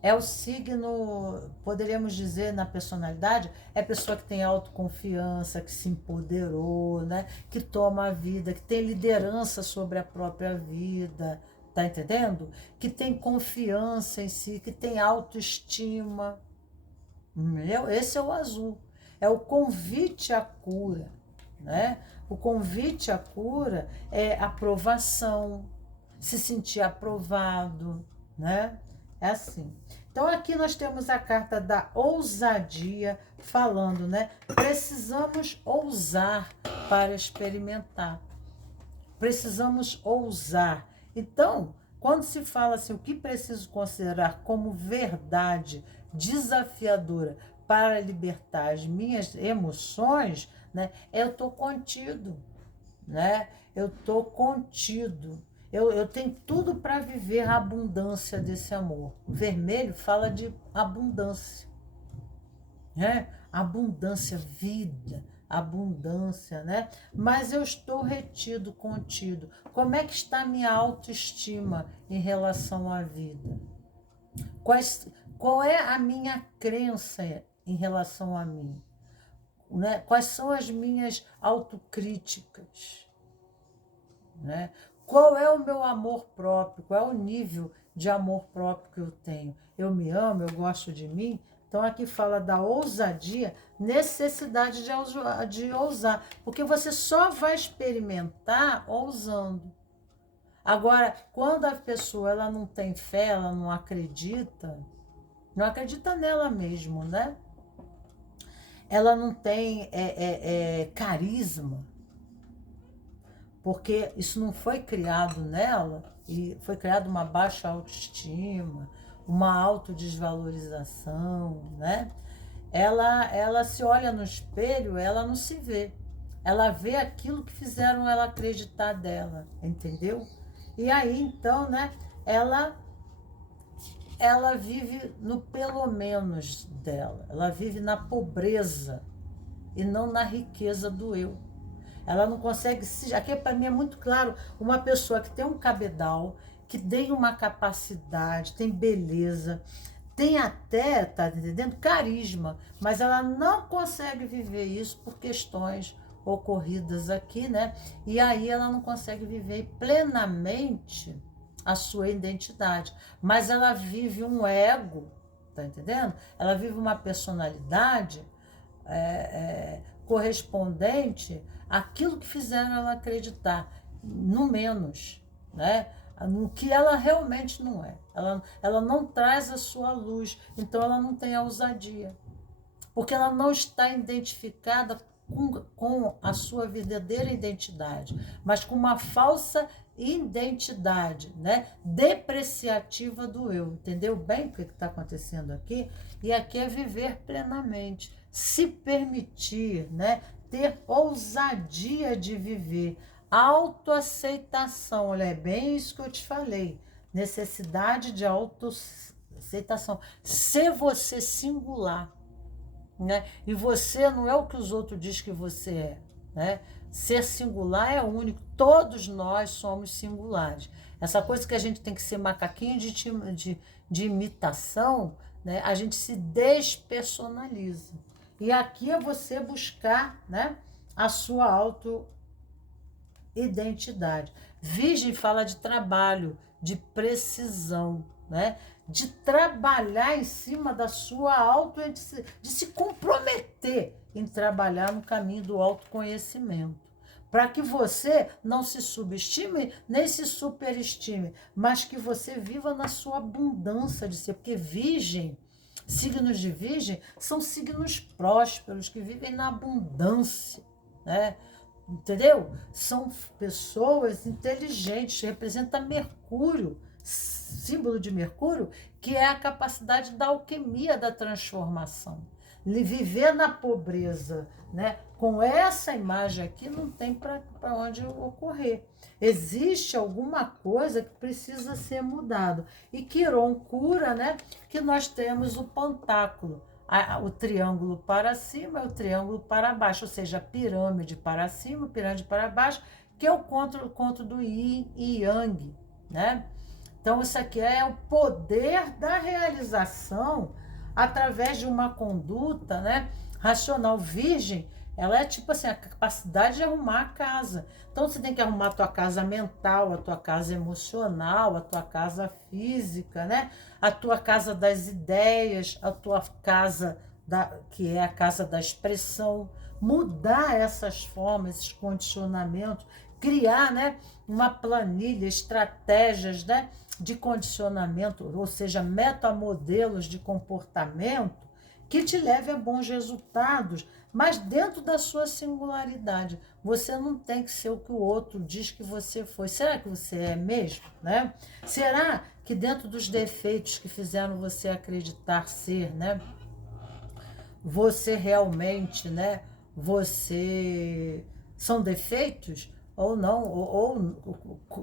é o signo, poderíamos dizer, na personalidade, é a pessoa que tem autoconfiança, que se empoderou, né? Que toma a vida, que tem liderança sobre a própria vida, tá entendendo? Que tem confiança em si, que tem autoestima. Entendeu? Esse é o azul. É o convite à cura, né? O convite à cura é aprovação, se sentir aprovado, né? É assim. Então aqui nós temos a carta da ousadia falando, né? Precisamos ousar para experimentar. Precisamos ousar. Então, quando se fala assim, o que preciso considerar como verdade desafiadora para libertar as minhas emoções, né? Eu estou contido, né? Eu estou contido. Eu tenho tudo para viver a abundância desse amor. O vermelho fala de abundância, né? Abundância, vida, abundância, né? Mas eu estou retido, contido. Como é que está a minha autoestima em relação à vida? Qual é a minha crença em relação a mim? Né? Quais são as minhas autocríticas? Né? Qual é o meu amor próprio? Qual é o nível de amor próprio que eu tenho? Eu me amo, eu gosto de mim? Então aqui fala da ousadia, necessidade de ousar, porque você só vai experimentar ousando. Agora, quando a pessoa ela não tem fé, ela não acredita nela mesmo, né? Ela não tem carisma, porque isso não foi criado nela, e foi criado uma baixa autoestima, uma autodesvalorização, né? Ela se olha no espelho, ela não se vê. Ela vê aquilo que fizeram ela acreditar dela, entendeu? E aí, então, né, ela vive no pelo menos dela, ela vive na pobreza e não na riqueza do eu. Ela não consegue se. Aqui para mim é muito claro, uma pessoa que tem um cabedal, que tem uma capacidade, tem beleza, tem até, tá entendendo? Carisma, mas ela não consegue viver isso por questões ocorridas aqui, né? E aí ela não consegue viver plenamente a sua identidade, mas ela vive um ego, tá entendendo? Ela vive uma personalidade correspondente àquilo que fizeram ela acreditar, no menos, né? No que ela realmente não é. Ela não traz a sua luz, então ela não tem a ousadia, porque ela não está identificada com a sua verdadeira identidade, mas com uma falsa identidade, né? Depreciativa do eu. Entendeu bem o que está acontecendo aqui? E aqui é viver plenamente, se permitir, né? Ter ousadia de viver, autoaceitação. Olha, é bem isso que eu te falei, necessidade de autoaceitação, ser você singular, né? E você não é o que os outros dizem que você é, né? Ser singular é único, todos nós somos singulares. Essa coisa que a gente tem que ser macaquinho de imitação, né? A gente se despersonaliza. E aqui é você buscar, né, a sua autoidentidade. Virgem fala de trabalho, de precisão, né? De trabalhar em cima da sua de se comprometer em trabalhar no caminho do autoconhecimento. Para que você não se subestime nem se superestime, mas que você viva na sua abundância de ser. Porque virgem, signos de virgem, são signos prósperos, que vivem na abundância, né? Entendeu? São pessoas inteligentes, representa Mercúrio, símbolo de Mercúrio, que é a capacidade da alquimia, da transformação. Viver na pobreza, né? Com essa imagem aqui, não tem para onde ocorrer. Existe alguma coisa que precisa ser mudado. E Quiron cura, né? Que nós temos o pentáculo, o triângulo para cima e o triângulo para baixo, ou seja, a pirâmide para cima, pirâmide para baixo, que é o conto do Yin e Yang, né? Então, isso aqui é o poder da realização através de uma conduta, né, racional. Virgem, ela é tipo assim, a capacidade de arrumar a casa. Então, você tem que arrumar a tua casa mental, a tua casa emocional, a tua casa física, né? A tua casa das ideias, a tua casa, que é a casa da expressão. Mudar essas formas, esses condicionamentos, criar, né, uma planilha, estratégias, né, de condicionamento, ou seja, metamodelos de comportamento que te leve a bons resultados, mas dentro da sua singularidade. Você não tem que ser o que o outro diz que você foi. Será que você é mesmo, né? Será que dentro dos defeitos que fizeram você acreditar ser, né, você realmente, você são defeitos ou não,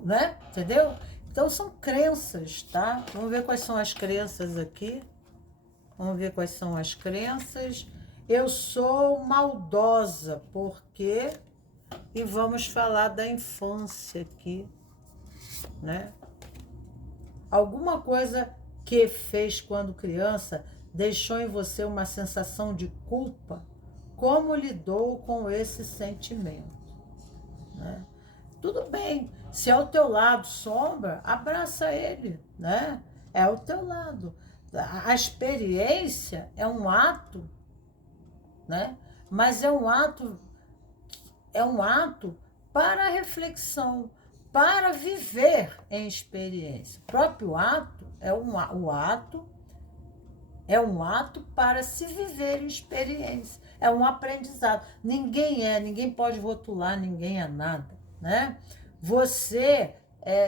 né? Entendeu? Então são crenças, tá? Vamos ver quais são as crenças aqui. Vamos ver quais são as crenças. Eu sou maldosa, porque... E vamos falar da infância aqui, né? Alguma coisa que fez quando criança deixou em você uma sensação de culpa. Como lidou com esse sentimento, né? Tudo bem, se é o teu lado sombra, abraça ele, né? É o teu lado. A experiência é um ato, né? Mas é um ato para reflexão, para viver em experiência. O próprio ato é um ato para se viver em experiência. É um aprendizado. Ninguém pode rotular, ninguém é nada, né? Você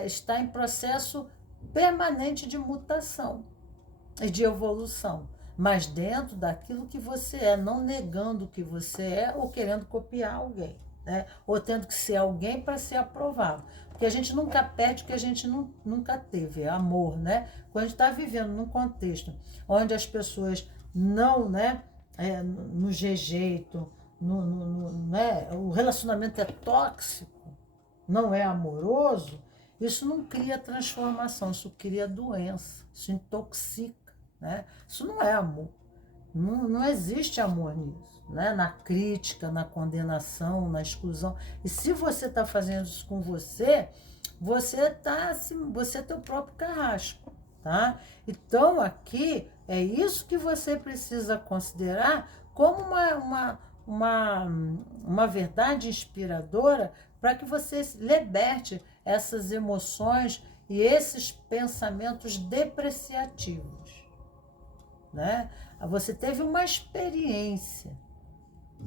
está em processo permanente de mutação e de evolução, mas dentro daquilo que você é, não negando o que você é ou querendo copiar alguém, né? Ou tendo que ser alguém para ser aprovado. Porque a gente nunca perde o que a gente nunca teve, é amor, né? Quando a gente está vivendo num contexto onde as pessoas não, né, nos rejeitam, né, o relacionamento é tóxico, não é amoroso, isso não cria transformação, isso cria doença, isso intoxica, né? Isso não é amor. Não existe amor nisso, né? Na crítica, na condenação, na exclusão. E se você está fazendo isso com você, você é teu próprio carrasco, tá? Então aqui é isso que você precisa considerar como uma verdade inspiradora para que você liberte essas emoções e esses pensamentos depreciativos, né? Você teve uma experiência,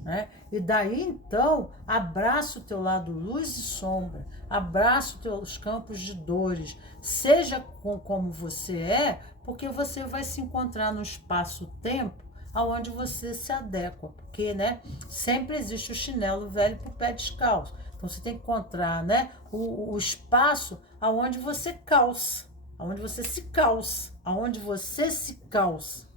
né? E daí então abraça o teu lado luz e sombra, abraça os teus campos de dores, seja como você é, porque você vai se encontrar no espaço-tempo aonde você se adequa, porque, né, sempre existe o chinelo velho para o pé descalço. Então você tem que encontrar, né, o espaço aonde você calça, aonde você se calça, aonde você se calça,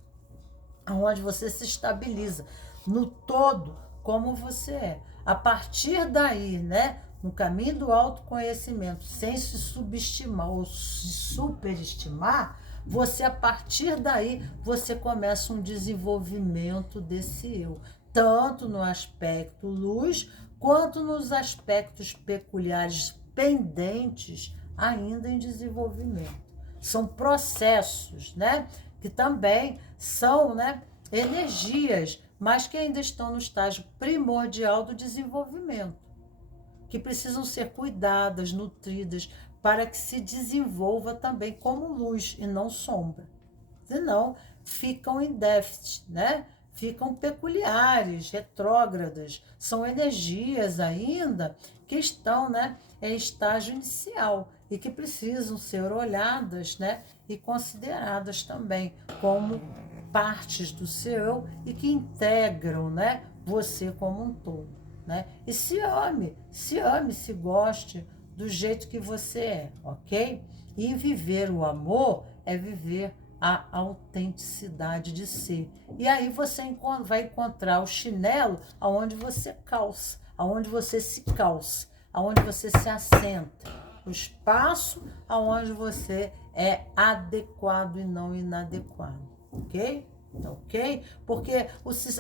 aonde você se estabiliza no todo como você é. A partir daí, né, no caminho do autoconhecimento, sem se subestimar ou se superestimar, você, a partir daí, você começa um desenvolvimento desse eu, tanto no aspecto luz, quanto nos aspectos peculiares pendentes ainda em desenvolvimento. São processos, né? Que também são, né, energias, mas que ainda estão no estágio primordial do desenvolvimento, que precisam ser cuidadas, nutridas, para que se desenvolva também como luz e não sombra. Senão, ficam em déficit, né? Ficam peculiares, retrógradas. São energias ainda que estão, né, em estágio inicial e que precisam ser olhadas, né, e consideradas também como partes do seu eu e que integram, né, você como um todo, né? E se ame, se goste do jeito que você é, ok? E viver o amor é viver a autenticidade de ser. E aí você vai encontrar o chinelo aonde você calça, aonde você se calça, aonde você se assenta, o espaço aonde você é adequado e não inadequado, ok? Ok? Porque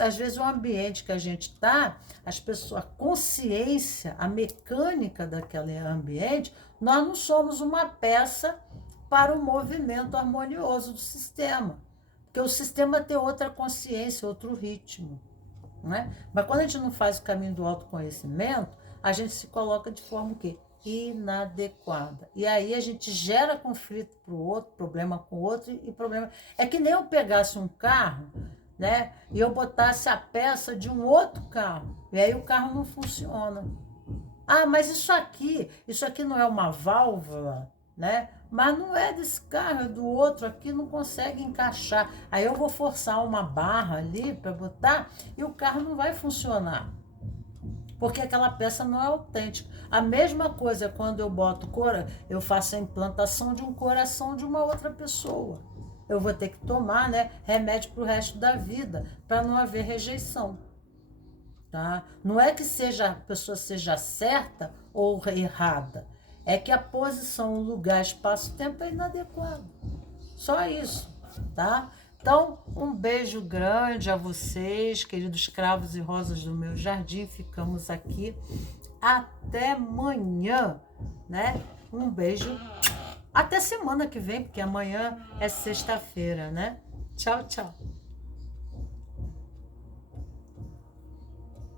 às vezes o ambiente que a gente está, as pessoas, a consciência, a mecânica daquele ambiente, nós não somos uma peça para o movimento harmonioso do sistema. Porque o sistema tem outra consciência, outro ritmo. Né? Mas quando a gente não faz o caminho do autoconhecimento, a gente se coloca de forma o quê? Inadequada. E aí a gente gera conflito para o outro, problema com o outro e problema. É que nem eu pegasse um carro, né? E eu botasse a peça de um outro carro. E aí o carro não funciona. Ah, mas isso aqui não é uma válvula, né? Mas não é desse carro, é do outro aqui, não consegue encaixar. Aí eu vou forçar uma barra ali para botar e o carro não vai funcionar. Porque aquela peça não é autêntica. A mesma coisa quando eu faço a implantação de um coração de uma outra pessoa. Eu vou ter que tomar, né, remédio para o resto da vida, para não haver rejeição. Tá? Não é que a pessoa seja certa ou errada. É que a posição, o lugar, espaço, tempo é inadequado. Só isso, tá? Então, um beijo grande a vocês, queridos cravos e rosas do meu jardim. Ficamos aqui até amanhã, né? Um beijo. Até semana que vem, porque amanhã é sexta-feira, né? Tchau, tchau.